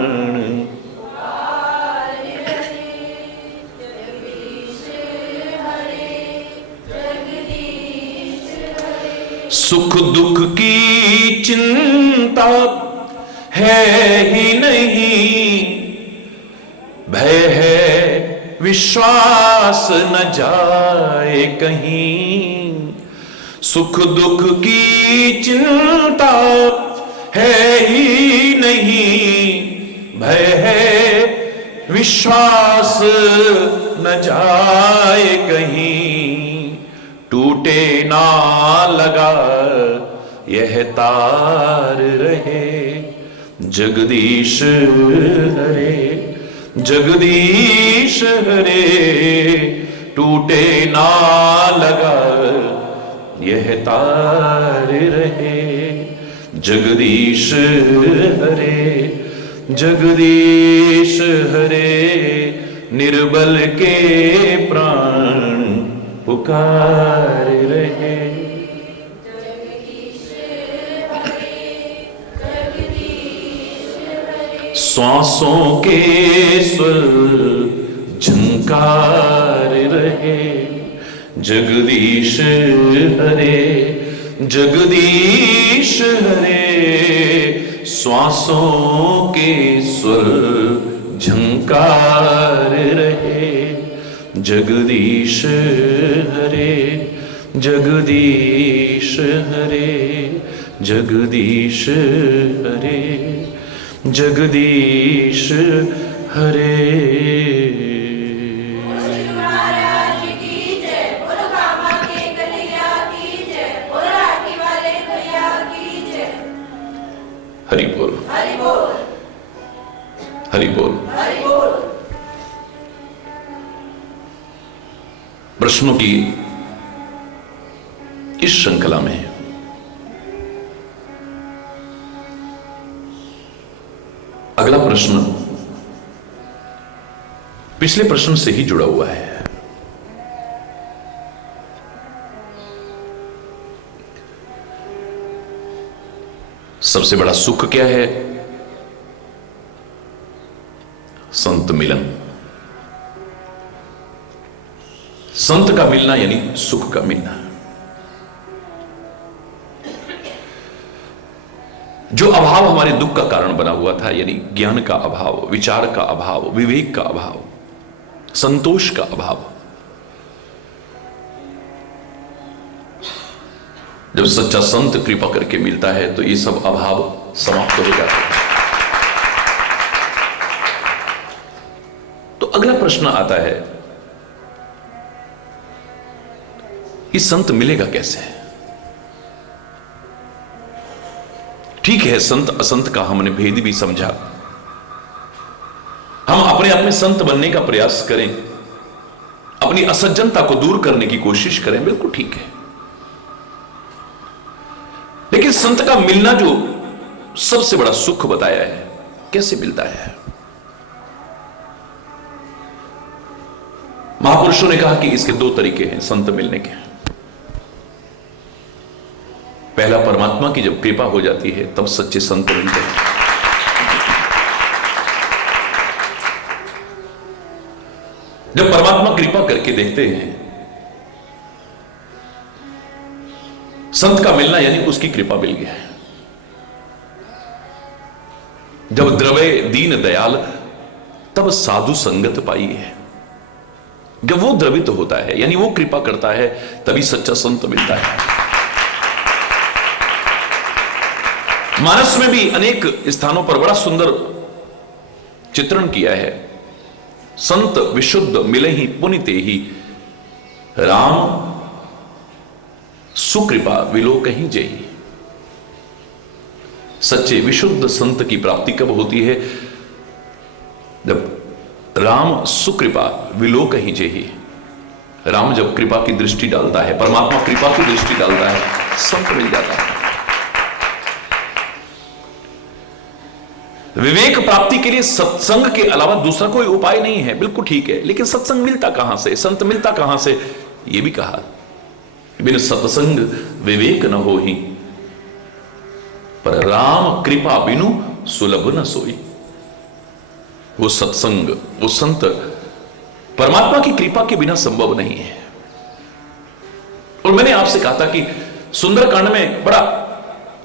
सुख दुख की चिंता है ही नहीं, विश्वास न जाए कहीं, सुख दुख की चिंता है ही नहीं, भय है विश्वास न जाए कहीं, टूटे ना लगा यह तार रहे, जगदीश हरे जगदीश हरे, टूटे ना लगा यह तार रहे, जगदीश हरे जगदीश हरे, निर्बल के प्राण पुकार रहे। श्वासों के स्वर झंकार रहे, जगदीश हरे जगदीश हरे, श्वासों के स्वर झंकार रहे, जगदीश हरे जगदीश हरे जगदीश हरे जगदीश हरे। हरि बोल हरि बोल हरि बोल हरि बोल। प्रश्नों की इस श्रृंखला में अगला प्रश्न पिछले प्रश्न से ही जुड़ा हुआ है। सबसे बड़ा सुख क्या है? संत मिलन। संत का मिलना यानी सुख का मिलना। जो अभाव हमारे दुख का कारण बना हुआ था, यानी ज्ञान का अभाव, विचार का अभाव, विवेक का अभाव, संतोष का अभाव, जब सच्चा संत कृपा करके मिलता है तो ये सब अभाव समाप्त हो जाते हैं। तो अगला प्रश्न आता है कि संत मिलेगा कैसे? ठीक है, संत असंत का हमने भेद भी समझा। हम अपने आप में संत बनने का प्रयास करें, अपनी असज्जनता को दूर करने की कोशिश करें, बिल्कुल ठीक है। लेकिन संत का मिलना जो सबसे बड़ा सुख बताया है, कैसे मिलता है? महापुरुषों ने कहा कि इसके दो तरीके हैं संत मिलने के। पहला, परमात्मा की जब कृपा हो जाती है तब सच्चे संत मिलते हैं। जब परमात्मा कृपा करके देखते हैं, संत का मिलना यानी उसकी कृपा मिल गया है। जब द्रवे दीन दयाल तब साधु संगत पाई है। जब वो द्रवित होता है यानी वो कृपा करता है, तभी सच्चा संत मिलता है। मानस में भी अनेक स्थानों पर बड़ा सुंदर चित्रण किया है। संत विशुद्ध मिले ही पुनिते ही, राम सुकृपा विलोक ही जही। सच्चे विशुद्ध संत की प्राप्ति कब होती है? जब राम सुकृपा विलोक ही जही। राम जब कृपा की दृष्टि डालता है, परमात्मा कृपा की दृष्टि डालता है, संत मिल जाता है। विवेक प्राप्ति के लिए सत्संग के अलावा दूसरा कोई उपाय नहीं है, बिल्कुल ठीक है। लेकिन सत्संग मिलता कहां से, संत मिलता कहां से? यह भी कहा, बिन सत्संग विवेक न हो ही, पर राम कृपा बिनु सुलभ न सोई। वो सत्संग, वो संत परमात्मा की कृपा के बिना संभव नहीं है। और मैंने आपसे कहा था कि सुंदरकांड में बड़ा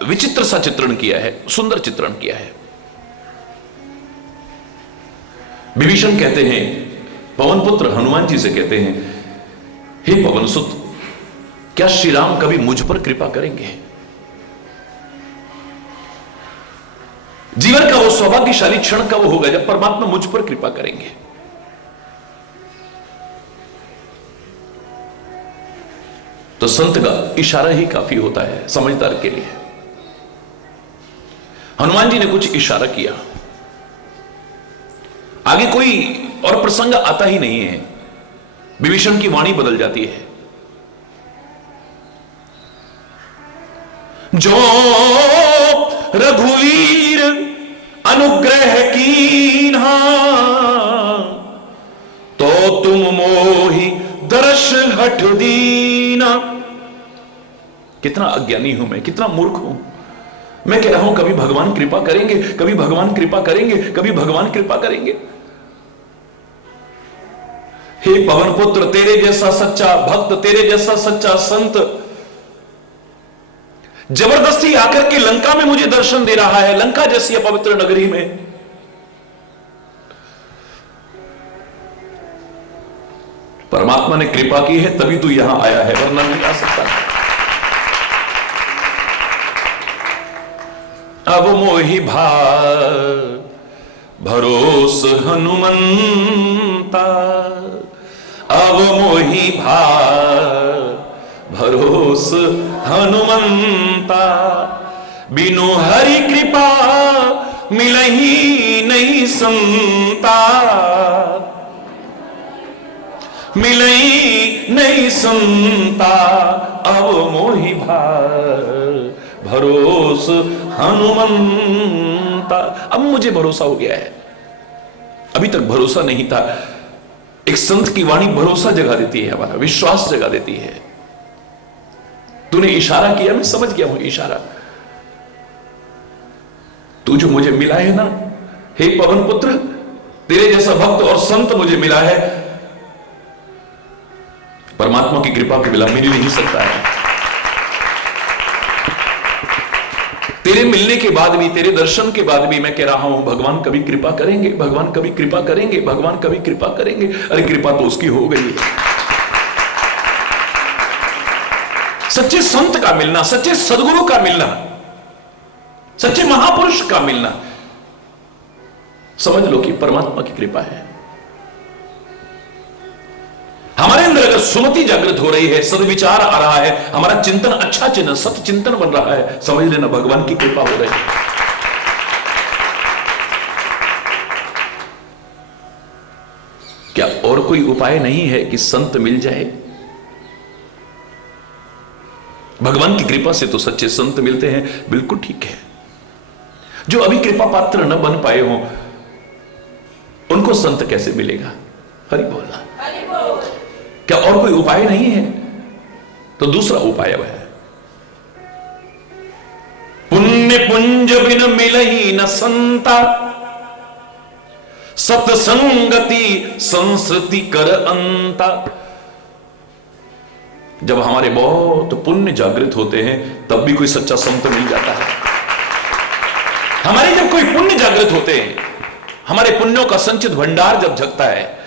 विचित्र सा चित्रण किया है, सुंदर चित्रण किया है। विभीषण कहते हैं पवन पुत्र हनुमान जी से कहते हैं, हे पवन सुत, क्या श्री राम कभी मुझ पर कृपा करेंगे? जीवन का वो सौभाग्यशाली क्षण कब होगा जब परमात्मा मुझ पर कृपा करेंगे? तो संत का इशारा ही काफी होता है समझदार के लिए। हनुमान जी ने कुछ इशारा किया, आगे कोई और प्रसंग आता ही नहीं है। विभीषण की वाणी बदल जाती है। जो रघुवीर अनुग्रह कीन्हा, तो तुम मोहि दर्श हठ दीना। कितना अज्ञानी हूं मैं, कितना मूर्ख हूं मैं। कह रहा हूं कभी भगवान कृपा करेंगे, कभी भगवान कृपा करेंगे, कभी भगवान कृपा करेंगे। हे पवन पुत्र, तेरे जैसा सच्चा भक्त, तेरे जैसा सच्चा संत जबरदस्ती आकर के लंका में मुझे दर्शन दे रहा है, लंका जैसी पवित्र नगरी में। परमात्मा ने कृपा की है तभी तू यहां आया है, वरना नहीं आ सकता। अब मोहि भरोस हनुमंता, अब मोहि भरोस हनुमंता। बिनु हरि कृपा मिलही नहीं संता, मिलई नहीं संता। अब मोहि भरोस हनुमंता। अब मुझे भरोसा हो गया है, अभी तक भरोसा नहीं था। एक संत की वाणी भरोसा जगा देती है, हमारा विश्वास जगा देती है। तूने इशारा किया, मैं समझ गया हूं इशारा। तू जो मुझे मिला है ना, हे पवन पुत्र, तेरे जैसा भक्त और संत मुझे मिला है, परमात्मा की कृपा के बिना मिल नहीं सकता है। तेरे मिलने के बाद भी, तेरे दर्शन के बाद भी मैं कह रहा हूं भगवान कभी कृपा करेंगे, भगवान कभी कृपा करेंगे, भगवान कभी कृपा करेंगे। अरे कृपा तो उसकी हो गई है। सच्चे संत का मिलना, सच्चे सदगुरु का मिलना, सच्चे महापुरुष का मिलना, समझ लो कि परमात्मा की कृपा है। हमारे अंदर अगर सुमति जागृत हो रही है, सदविचार आ रहा है, हमारा चिंतन अच्छा चिंतन, सत्य चिंतन बन रहा है, समझ लेना भगवान की कृपा हो रही है। क्या और कोई उपाय नहीं है कि संत मिल जाए? भगवान की कृपा से तो सच्चे संत मिलते हैं, बिल्कुल ठीक है। जो अभी कृपा पात्र न बन पाए हों, उनको संत कैसे मिलेगा? हरि बोलना। क्या और कोई उपाय नहीं है? तो दूसरा उपाय है, पुण्य पुंज बिन मिलही न संता, सत्संगति संस्कृति कर अंता। जब हमारे बहुत पुण्य जागृत होते हैं तब भी कोई सच्चा संत मिल जाता है। हमारे जब कोई पुण्य जागृत होते हैं, हमारे पुण्यों का संचित भंडार जब जगता है,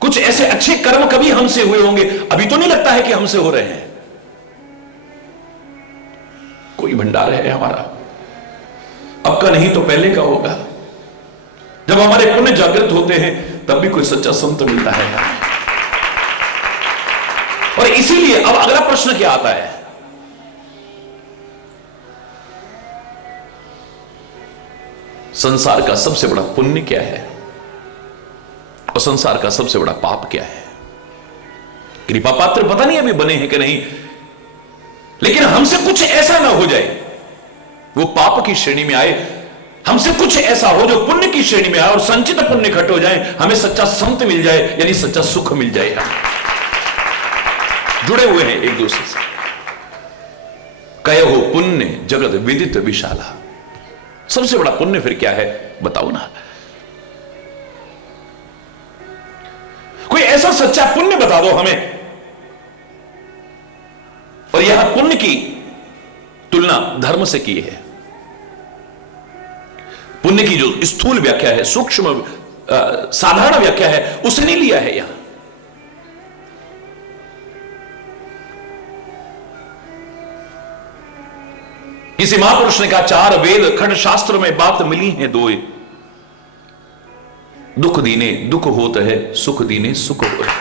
कुछ ऐसे अच्छे कर्म कभी हमसे हुए होंगे, अभी तो नहीं लगता है कि हमसे हो रहे हैं। कोई भंडार है हमारा, अब का नहीं तो पहले का होगा। जब हमारे पुण्य जागृत होते हैं तब भी कोई सच्चा संत मिलता है। और इसीलिए अब अगला प्रश्न क्या आता है? संसार का सबसे बड़ा पुण्य क्या है और संसार का सबसे बड़ा पाप क्या है? कृपा पात्र पता नहीं अभी बने हैं कि नहीं, लेकिन हमसे कुछ ऐसा ना हो जाए वो पाप की श्रेणी में आए, हमसे कुछ ऐसा हो जो पुण्य की श्रेणी में आए और संचित पुण्य इकट्ठे हो जाए, हमें सच्चा संत मिल जाए, यानी सच्चा सुख मिल जाए। जुड़े हुए हैं एक दूसरे से। कयो पुण्य जगत विदित विशाला। सबसे बड़ा पुण्य फिर क्या है बताओ ना? कोई ऐसा सच्चा पुण्य बता दो हमें। और यह पुण्य की तुलना धर्म से की है। पुण्य की जो स्थूल व्याख्या है, सूक्ष्म साधारण व्याख्या है, उसने नहीं लिया है यहां। किसी महापुरुष ने कहा, चार वेद खंड शास्त्र में बात मिली है दोए, दुख दीने दुख होत है, सुख दीने सुख होत है।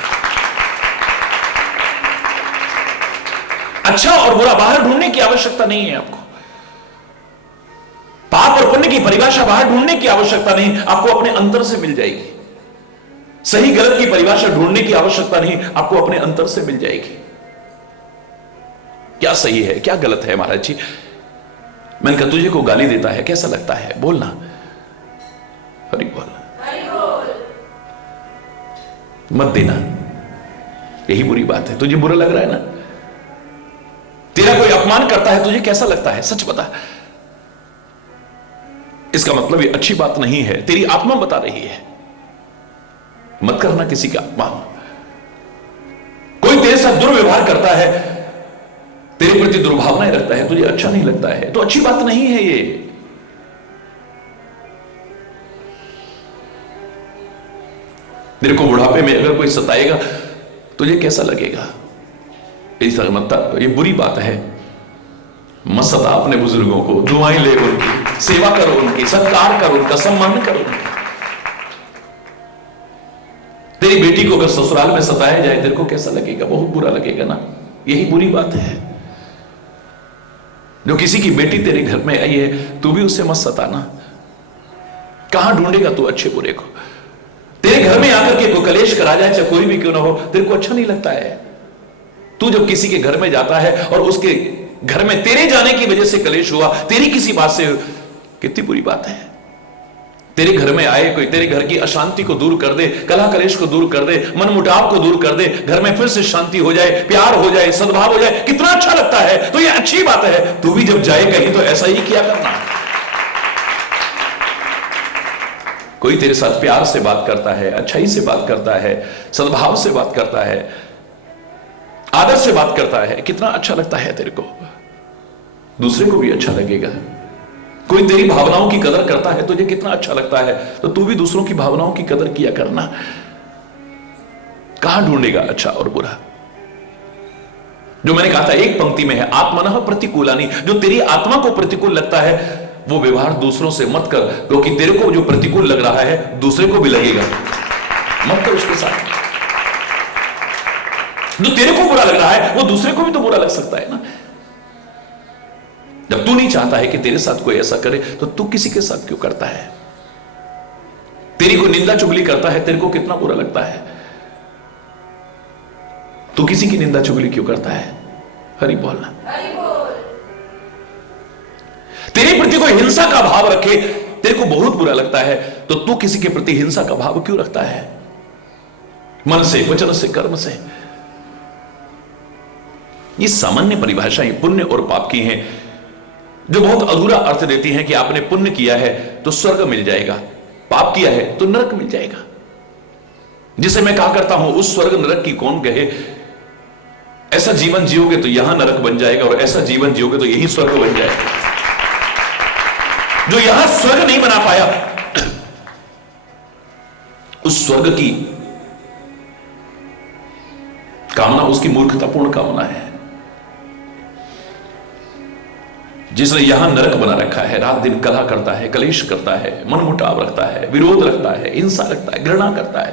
अच्छा और बुरा बाहर ढूंढने की आवश्यकता नहीं है आपको, पाप और पुण्य की परिभाषा बाहर ढूंढने की आवश्यकता नहीं, आपको अपने अंतर से मिल जाएगी। सही गलत की परिभाषा ढूंढने की आवश्यकता नहीं, आपको अपने अंतर से मिल जाएगी। क्या सही है क्या गलत है महाराज जी? मैंने कहा, तुझे को गाली देता है कैसा लगता है, बोलना हरि बोल, मत देना, यही बुरी बात है। तुझे बुरा लग रहा है ना, तेरा कोई अपमान करता है, तुझे कैसा लगता है, सच बता। इसका मतलब ये अच्छी बात नहीं है, तेरी आत्मा बता रही है, मत करना किसी का अपमान। कोई तेरे साथ दुर्व्यवहार करता है, तेरे प्रति दुर्भावनाएं रखता है, तुझे अच्छा नहीं लगता है, तो अच्छी बात नहीं है ये। तेरे को बुढ़ापे में अगर कोई सताएगा, तुझे कैसा लगेगा, ये बुरी बात है। मत सता अपने बुजुर्गों को, दुआएं ले उनकी, सेवा करो उनकी, सत्कार करो उनका, सम्मान करो उनका। तेरी बेटी को अगर ससुराल में सताया जाए, तेरे को कैसा लगेगा, बहुत बुरा लगेगा ना, यही बुरी बात है। जो किसी की बेटी तेरे घर में आई है, तू भी उससे मत सताना। कहां ढूंढेगा तू अच्छे बुरे को? तेरे घर में आकर के कोई कलेश करा जाए, चाहे कोई भी क्यों ना हो, तेरे को अच्छा नहीं लगता है। तू जब किसी के घर में जाता है और उसके घर में तेरे जाने की वजह से कलेश हुआ, तेरी किसी बात से, कितनी बुरी बात है। तेरे घर में आए कोई, तेरे घर की अशांति को दूर कर दे, कलह कलेश को दूर कर दे, मनमुटाव को दूर कर दे, घर में फिर से शांति हो जाए, प्यार हो जाए, सद्भाव हो जाए, कितना अच्छा लगता है। तो ये अच्छी बात है। तू भी जब जाए कहीं तो ऐसा ही किया करना। कोई तेरे साथ प्यार से बात करता है, अच्छाई से बात करता है, सद्भाव से बात करता है, आदर से बात करता है, कितना अच्छा लगता है तेरे को, दूसरे को भी अच्छा लगेगा। कोई तेरी भावनाओं की कदर करता है, तुझे कितना अच्छा लगता है, तो तू भी दूसरों की भावनाओं की कदर किया करना। कहां ढूंढेगा अच्छा और बुरा? जो मैंने कहा था एक पंक्ति में है, आत्मनः प्रतिकूलानि, जो तेरी आत्मा को प्रतिकूल लगता है वो व्यवहार दूसरों से मत कर, क्योंकि तेरे को जो प्रतिकूल लग रहा है दूसरे को भी लगेगा, मत कर उसके साथ। जो तेरे को बुरा लग रहा है वो दूसरे को भी तो बुरा लग सकता है ना। जब तू नहीं चाहता है कि तेरे साथ कोई ऐसा करे, तो तू किसी के साथ क्यों करता है? तेरी को निंदा चुगली करता है, तेरे को कितना बुरा लगता है, तू किसी की निंदा चुगली क्यों करता है? हरि बोलना। तेरे प्रति कोई हिंसा का भाव रखे, तेरे को बहुत बुरा लगता है, तो तू किसी के प्रति हिंसा का भाव क्यों रखता है? मन से, वचन से, कर्म से। ये सामान्य परिभाषाएं पुण्य और पाप की हैं, जो बहुत अधूरा अर्थ देती हैं कि आपने पुण्य किया है तो स्वर्ग मिल जाएगा, पाप किया है तो नरक मिल जाएगा। जिसे मैं कहा करता हूं, उस स्वर्ग नरक की कौन कहे। ऐसा जीवन जियोगे तो यहां नरक बन जाएगा, और ऐसा जीवन जियोगे तो यही स्वर्ग बन जाएगा। जो यहां स्वर्ग नहीं बना पाया, उस स्वर्ग की कामना उसकी मूर्खतापूर्ण कामना है। जिसने यहां नरक बना रखा है, रात दिन कलह करता है, कलेश करता है, मनमुटाव रखता है, विरोध रखता है, हिंसा रखता है, घृणा करता है,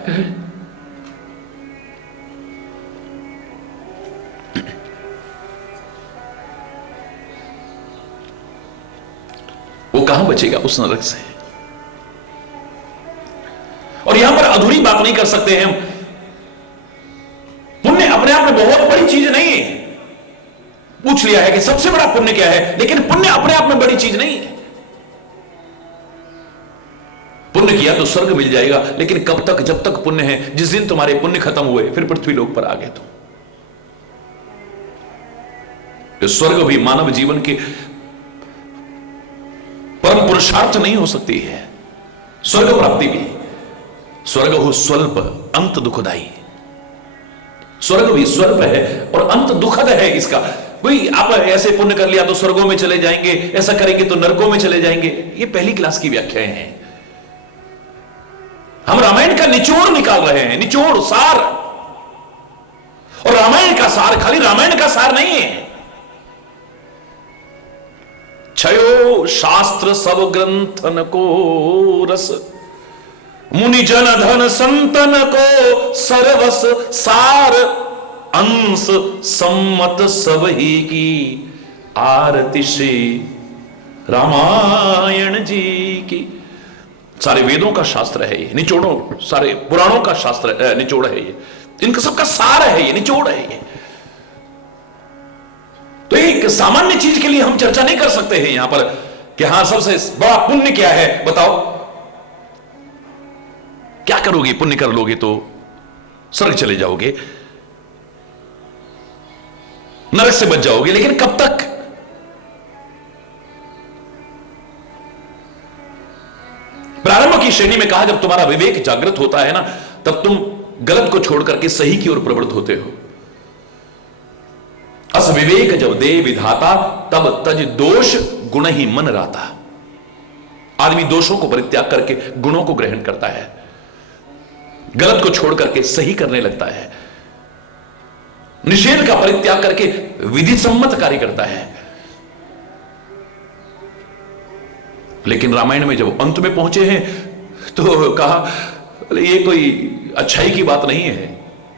वो कहां बचेगा उस नरक से? और यहां पर अधूरी बात नहीं कर सकते हैं हम। पुण्य अपने आप में बहुत बड़ी चीज नहीं है। पूछ लिया है कि सबसे बड़ा पुण्य क्या है, लेकिन पुण्य अपने आप में बड़ी चीज नहीं है। पुण्य किया तो स्वर्ग मिल जाएगा, लेकिन कब तक? जब तक पुण्य है। जिस दिन तुम्हारे पुण्य खत्म हुए, फिर पृथ्वी लोक पर आ गए तुम। तो स्वर्ग भी मानव जीवन के परम पुरुषार्थ नहीं हो सकती है। स्वर्ग प्राप्ति भी, स्वर्ग हो स्वल्प अंत दुखदाई। स्वर्ग भी स्वल्प है और अंत दुखद है इसका। कोई आप ऐसे पुण्य कर लिया तो स्वर्गों में चले जाएंगे, ऐसा करेंगे तो नरकों में चले जाएंगे, ये पहली क्लास की व्याख्याएं हैं। हम रामायण का निचोड़ निकाल रहे हैं, निचोड़, सार। और रामायण का सार खाली रामायण का सार नहीं है। छयो शास्त्र सब ग्रंथन को रस, मुनि जन धन संतन को सर्वस सार, अंश सम्मत सब ही की आरती श्री रामायण जी की। सारे वेदों का शास्त्र है ये, निचोड़ों, सारे पुराणों का शास्त्र निचोड़ है ये, इनका सबका सार है ये, निचोड़ है ये। तो एक सामान्य चीज के लिए हम चर्चा नहीं कर सकते हैं यहां पर कि हां सबसे बड़ा पुण्य क्या है, बताओ क्या करोगे, पुण्य कर लोगे तो स्वर्ग चले जाओगे, नरक से बच जाओगे, लेकिन कब तक? प्रारंभ की श्रेणी में कहा जब तुम्हारा विवेक जागृत होता है ना, तब तुम गलत को छोड़ करके सही की ओर प्रवृत्त होते हो। अस विवेक जब दे विधाता, तब तज दोष गुण ही मन राता। आदमी दोषों को परित्याग करके गुणों को ग्रहण करता है, गलत को छोड़ करके सही करने लगता है, निषेध का परित्याग करके विधि सम्मत कार्य करता है। लेकिन रामायण में जब अंत में पहुंचे हैं तो कहा ये कोई अच्छाई की बात नहीं है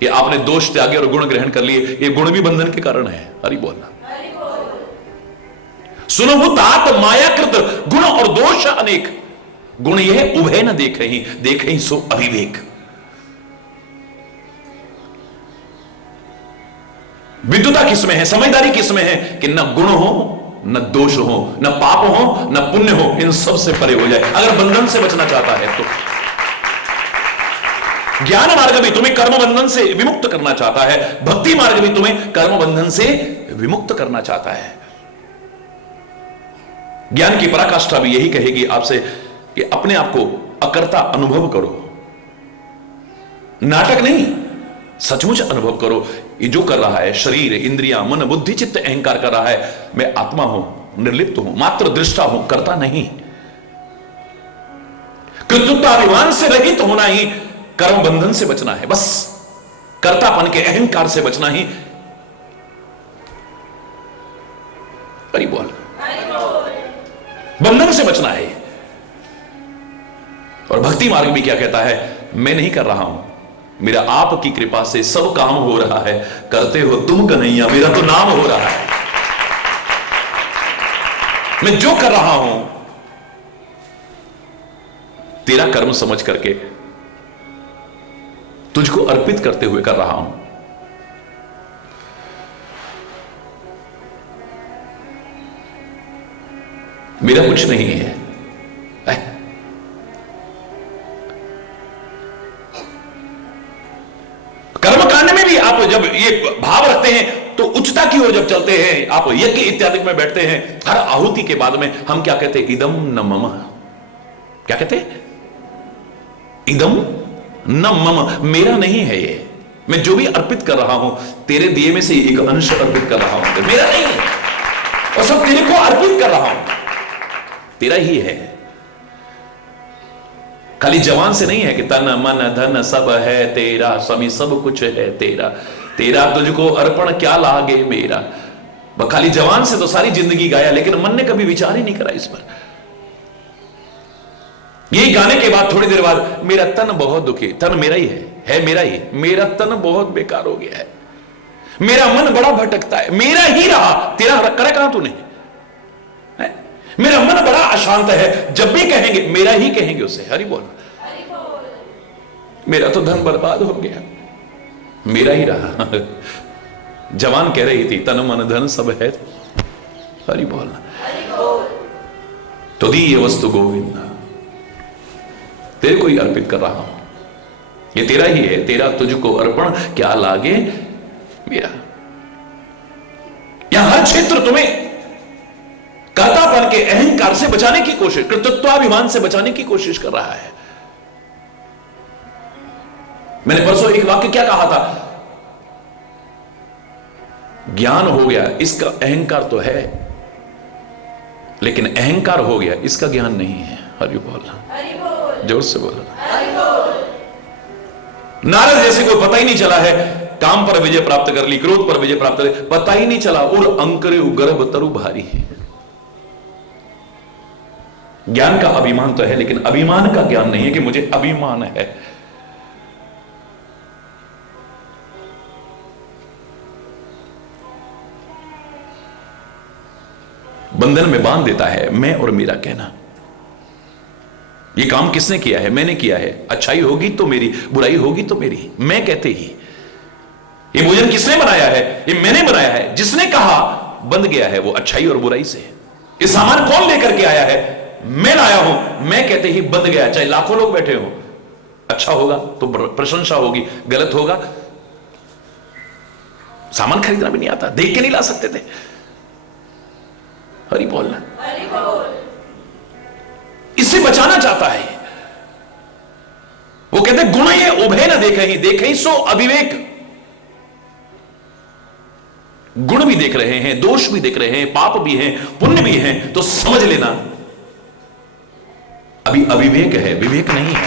कि आपने दोष त्यागे और गुण ग्रहण कर लिए, ये गुण भी बंधन के कारण है। हरि बोलना। सुनो तात मायाकृत गुण और दोष अनेक, गुण यह उभय न देखे सो अविवेक। विद्युता किसमें है, समझदारी किसमें है कि न गुण हो, न दोष हो, न पाप हो, न पुण्य हो, इन सब से परे हो जाए अगर बंधन से बचना चाहता है तो। ज्ञान मार्ग भी तुम्हें कर्म बंधन से विमुक्त करना चाहता है, भक्ति मार्ग भी तुम्हें कर्म बंधन से विमुक्त करना चाहता है। ज्ञान की पराकाष्ठा भी यही कहेगी आपसे कि अपने आप को अकर्ता अनुभव करो, नाटक नहीं, सचमुच अनुभव करो। ये जो कर रहा है शरीर, इंद्रियां, मन, बुद्धि, चित्त, अहंकार कर रहा है, मैं आत्मा हूं, निर्लिप्त हूं, मात्र दृष्टा हूं, करता नहीं। कृतज्ञताभिमान से रहित होना ही कर्म बंधन से बचना है, बस कर्तापन के अहंकार से बचना ही। अरे बोल, बंधन से बचना है। और भक्ति मार्ग भी क्या कहता है, मैं नहीं कर रहा हूं, मेरा आपकी कृपा से सब काम हो रहा है, करते हो तुम कन्हैया, मेरा तो नाम हो रहा है। मैं जो कर रहा हूं तेरा कर्म समझ करके तुझको अर्पित करते हुए कर रहा हूं। मेरा कुछ नहीं है। कर्मकांड में भी आप जब ये भाव रखते हैं तो उच्चता की ओर जब चलते हैं, आप यज्ञ इत्यादि में बैठते हैं, हर आहुति के बाद में हम क्या कहते हैं, इदम न मम। क्या कहते हैं, इदम न मम, मेरा नहीं है ये, मैं जो भी अर्पित कर रहा हूं तेरे दिए में से एक अंश अर्पित कर रहा हूं, मेरा नहीं है, और सब तेरे को अर्पित कर रहा हूं, तेरा ही है। खाली जवान से नहीं है कि तन मन धन सब है तेरा, स्वामी सब कुछ है तेरा, तेरा तुझको अर्पण क्या लागे मेरा। खाली जवान से तो सारी जिंदगी गाया, लेकिन मन ने कभी विचार ही नहीं करा इस पर। यही गाने के बाद थोड़ी देर बाद, मेरा तन बहुत दुखी, तन मेरा ही है मेरा ही, मेरा तन बहुत बेकार हो गया है, मेरा मन बड़ा भटकता है, मेरा ही रहा, तेरा करे कहां तूने, मेरा मन बड़ा अशांत है, जब भी कहेंगे मेरा ही कहेंगे उसे। हरि बोल, मेरा तो धन बर्बाद हो गया, मेरा ही रहा। जवान कह रही थी तन मन धन सब है, हरि बोल, तो दी ये वस्तु गोविंद, तेरे को ही अर्पित कर रहा हूं, ये तेरा ही है, तेरा तुझको अर्पण क्या लागे मेरा। यहां हर क्षेत्र तुम्हें कर्तापन के अहंकार से बचाने की कोशिश, कृतज्ञताभिमान से बचाने की कोशिश कर रहा है। मैंने परसों एक वाक्य क्या कहा था, ज्ञान हो गया इसका अहंकार तो है, लेकिन अहंकार हो गया इसका ज्ञान नहीं है। हरि बोल, जोर से बोलो। नारद जैसे को पता ही नहीं चला है, काम पर विजय प्राप्त कर ली, क्रोध पर विजय प्राप्त कर ली, पता ही नहीं चला। उर अंकरे गर्भ तरु भारी। ज्ञान का अभिमान तो है, लेकिन अभिमान का ज्ञान नहीं है कि मुझे अभिमान है। बंधन में बांध देता है मैं और मेरा कहना। ये काम किसने किया है? मैंने किया है। अच्छाई होगी तो मेरी, बुराई होगी तो मेरी, मैं कहते ही। ये भोजन किसने बनाया है? ये मैंने बनाया है। जिसने कहा बंध गया है वो अच्छाई और बुराई से। ये सामान कौन लेकर के आया है? मैं लाया हूं, मैं कहते ही बंध गया। चाहे लाखों लोग बैठे हो, अच्छा होगा तो प्रशंसा होगी, गलत होगा। सामान खरीदना भी नहीं आता, देख के नहीं ला सकते थे। हरि बोलना, इससे बचाना चाहता है। वो कहते गुण ये उभय न देखे ही सो अविवेक। गुण भी देख रहे हैं, दोष भी देख रहे हैं, पाप भी हैं, पुण्य भी हैं, तो समझ लेना अभी अविवेक है, विवेक नहीं है।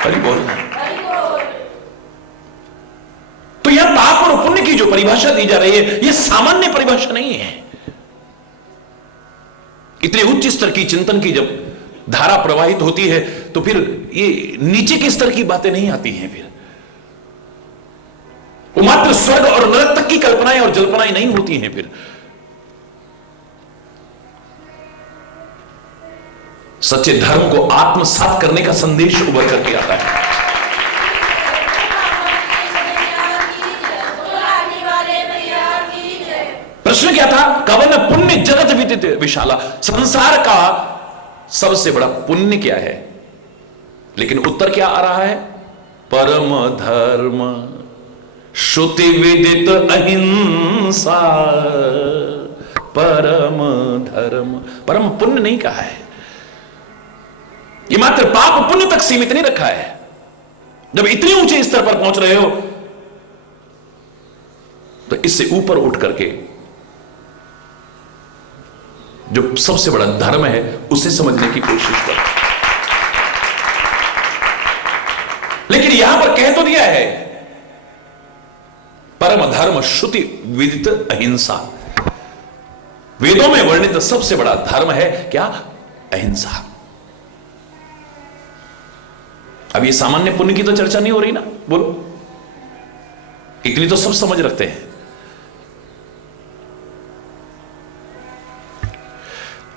हरि बोलना। तो यह पाप और पुण्य की जो परिभाषा दी जा रही है, यह सामान्य परिभाषा नहीं है। इतने उच्च स्तर की चिंतन की जब धारा प्रवाहित होती है तो फिर ये नीचे के स्तर की बातें नहीं आती हैं। फिर वो मात्र स्वर्ग और नरक तक की कल्पनाएं और जल्पनाएं नहीं होती हैं। फिर सच्चे धर्म को आत्मसात करने का संदेश उभर करके आता है। प्रश्न क्या था? कवन पुण्य जगत विदित विशाला। संसार का सबसे बड़ा पुण्य क्या है? लेकिन उत्तर क्या आ रहा है? परम धर्म श्रुति विदित अहिंसा। परम धर्म, परम पुण्य नहीं कहा है। ये मात्र पाप पुण्य तक सीमित नहीं रखा है। जब इतने ऊंचे स्तर पर पहुंच रहे हो तो इससे ऊपर उठ करके जो सबसे बड़ा धर्म है उसे समझने की कोशिश करो। लेकिन यहां पर कह तो दिया है परम धर्म श्रुति विदित अहिंसा। वेदों में वर्णित सबसे बड़ा धर्म है क्या? अहिंसा। अब ये सामान्य पुण्य की तो चर्चा नहीं हो रही ना, बोलो। इतनी तो सब समझ रखते हैं।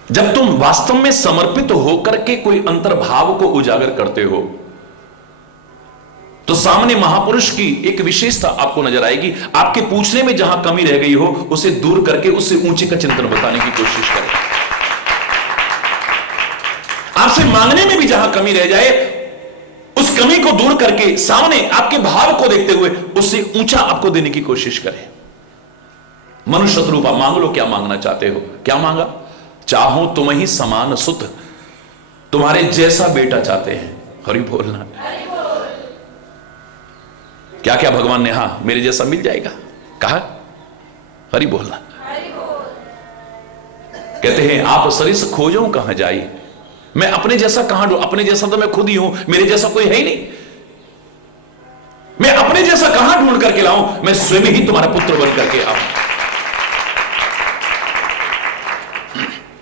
जब तुम वास्तव में समर्पित होकर के कोई अंतर्भाव को उजागर करते हो तो सामने महापुरुष की एक विशेषता आपको नजर आएगी। आपके पूछने में जहां कमी रह गई हो उसे दूर करके उससे ऊंचे का चिंतन बताने की कोशिश करें। आपसे मांगने में भी जहां कमी रह जाए उस कमी को दूर करके सामने आपके भाव को देखते हुए उससे ऊंचा आपको देने की कोशिश करें। मनुष्य रूपा मांग लो, क्या मांगना चाहते हो? क्या मांगा? चाहो तुम ही समान सुत, तुम्हारे जैसा बेटा चाहते हैं। हरि बोलना। क्या क्या भगवान ने हाँ मेरे जैसा मिल जाएगा कहा? हरि बोलना। कहते हैं आप सरिस खोजो कहां जाई, मैं अपने जैसा कहां ढूंढूं? अपने जैसा तो मैं खुद ही हूं, मेरे जैसा कोई है ही नहीं। मैं अपने जैसा कहां ढूंढ करके लाऊं? मैं स्वयं ही तुम्हारा पुत्र बन करके आऊं।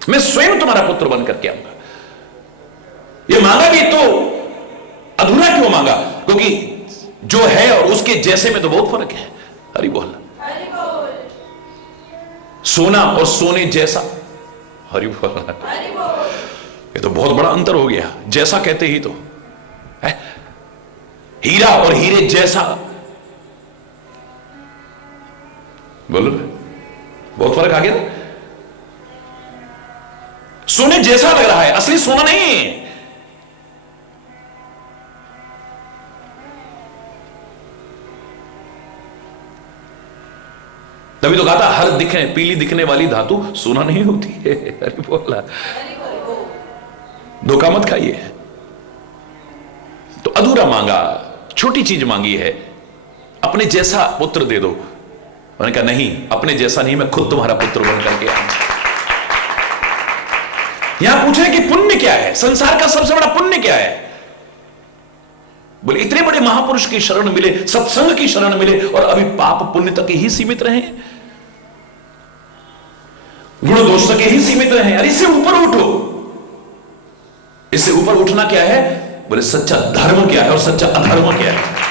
मैं स्वयं तुम्हारा पुत्र बन करके आऊंगा। ये मांगा भी तो अधूरा क्यों मांगा? क्योंकि जो है और उसके जैसे में तो बहुत फर्क है। हरि बोल। सोना और सोने जैसा। हरि बोल। ये तो बहुत बड़ा अंतर हो गया। जैसा कहते ही तो है। हीरा और हीरे जैसा, बोलो बहुत फर्क आ गया। सोने जैसा लग रहा है, असली सोना नहीं है। तभी तो कहा था हर दिखने पीली दिखने वाली धातु सोना नहीं होती है। अरे बोला धोखा मत खाइए। तो अधूरा मांगा, छोटी चीज मांगी है, अपने जैसा पुत्र दे दो। मैंने कहा नहीं, अपने जैसा नहीं, मैं खुद तुम्हारा पुत्र बन करके आऊंगा। यहां पूछ रहे कि पुण्य क्या है? संसार का सबसे बड़ा पुण्य क्या है? बोले इतने बड़े महापुरुष की शरण मिले, सत्संग की शरण मिले, और अभी पाप पुण्य तक ही सीमित रहे, गुण दोष तक ही सीमित रहे। अरे इससे ऊपर उठो। इससे ऊपर उठना क्या है? बोले सच्चा धर्म क्या है और सच्चा अधर्म क्या है।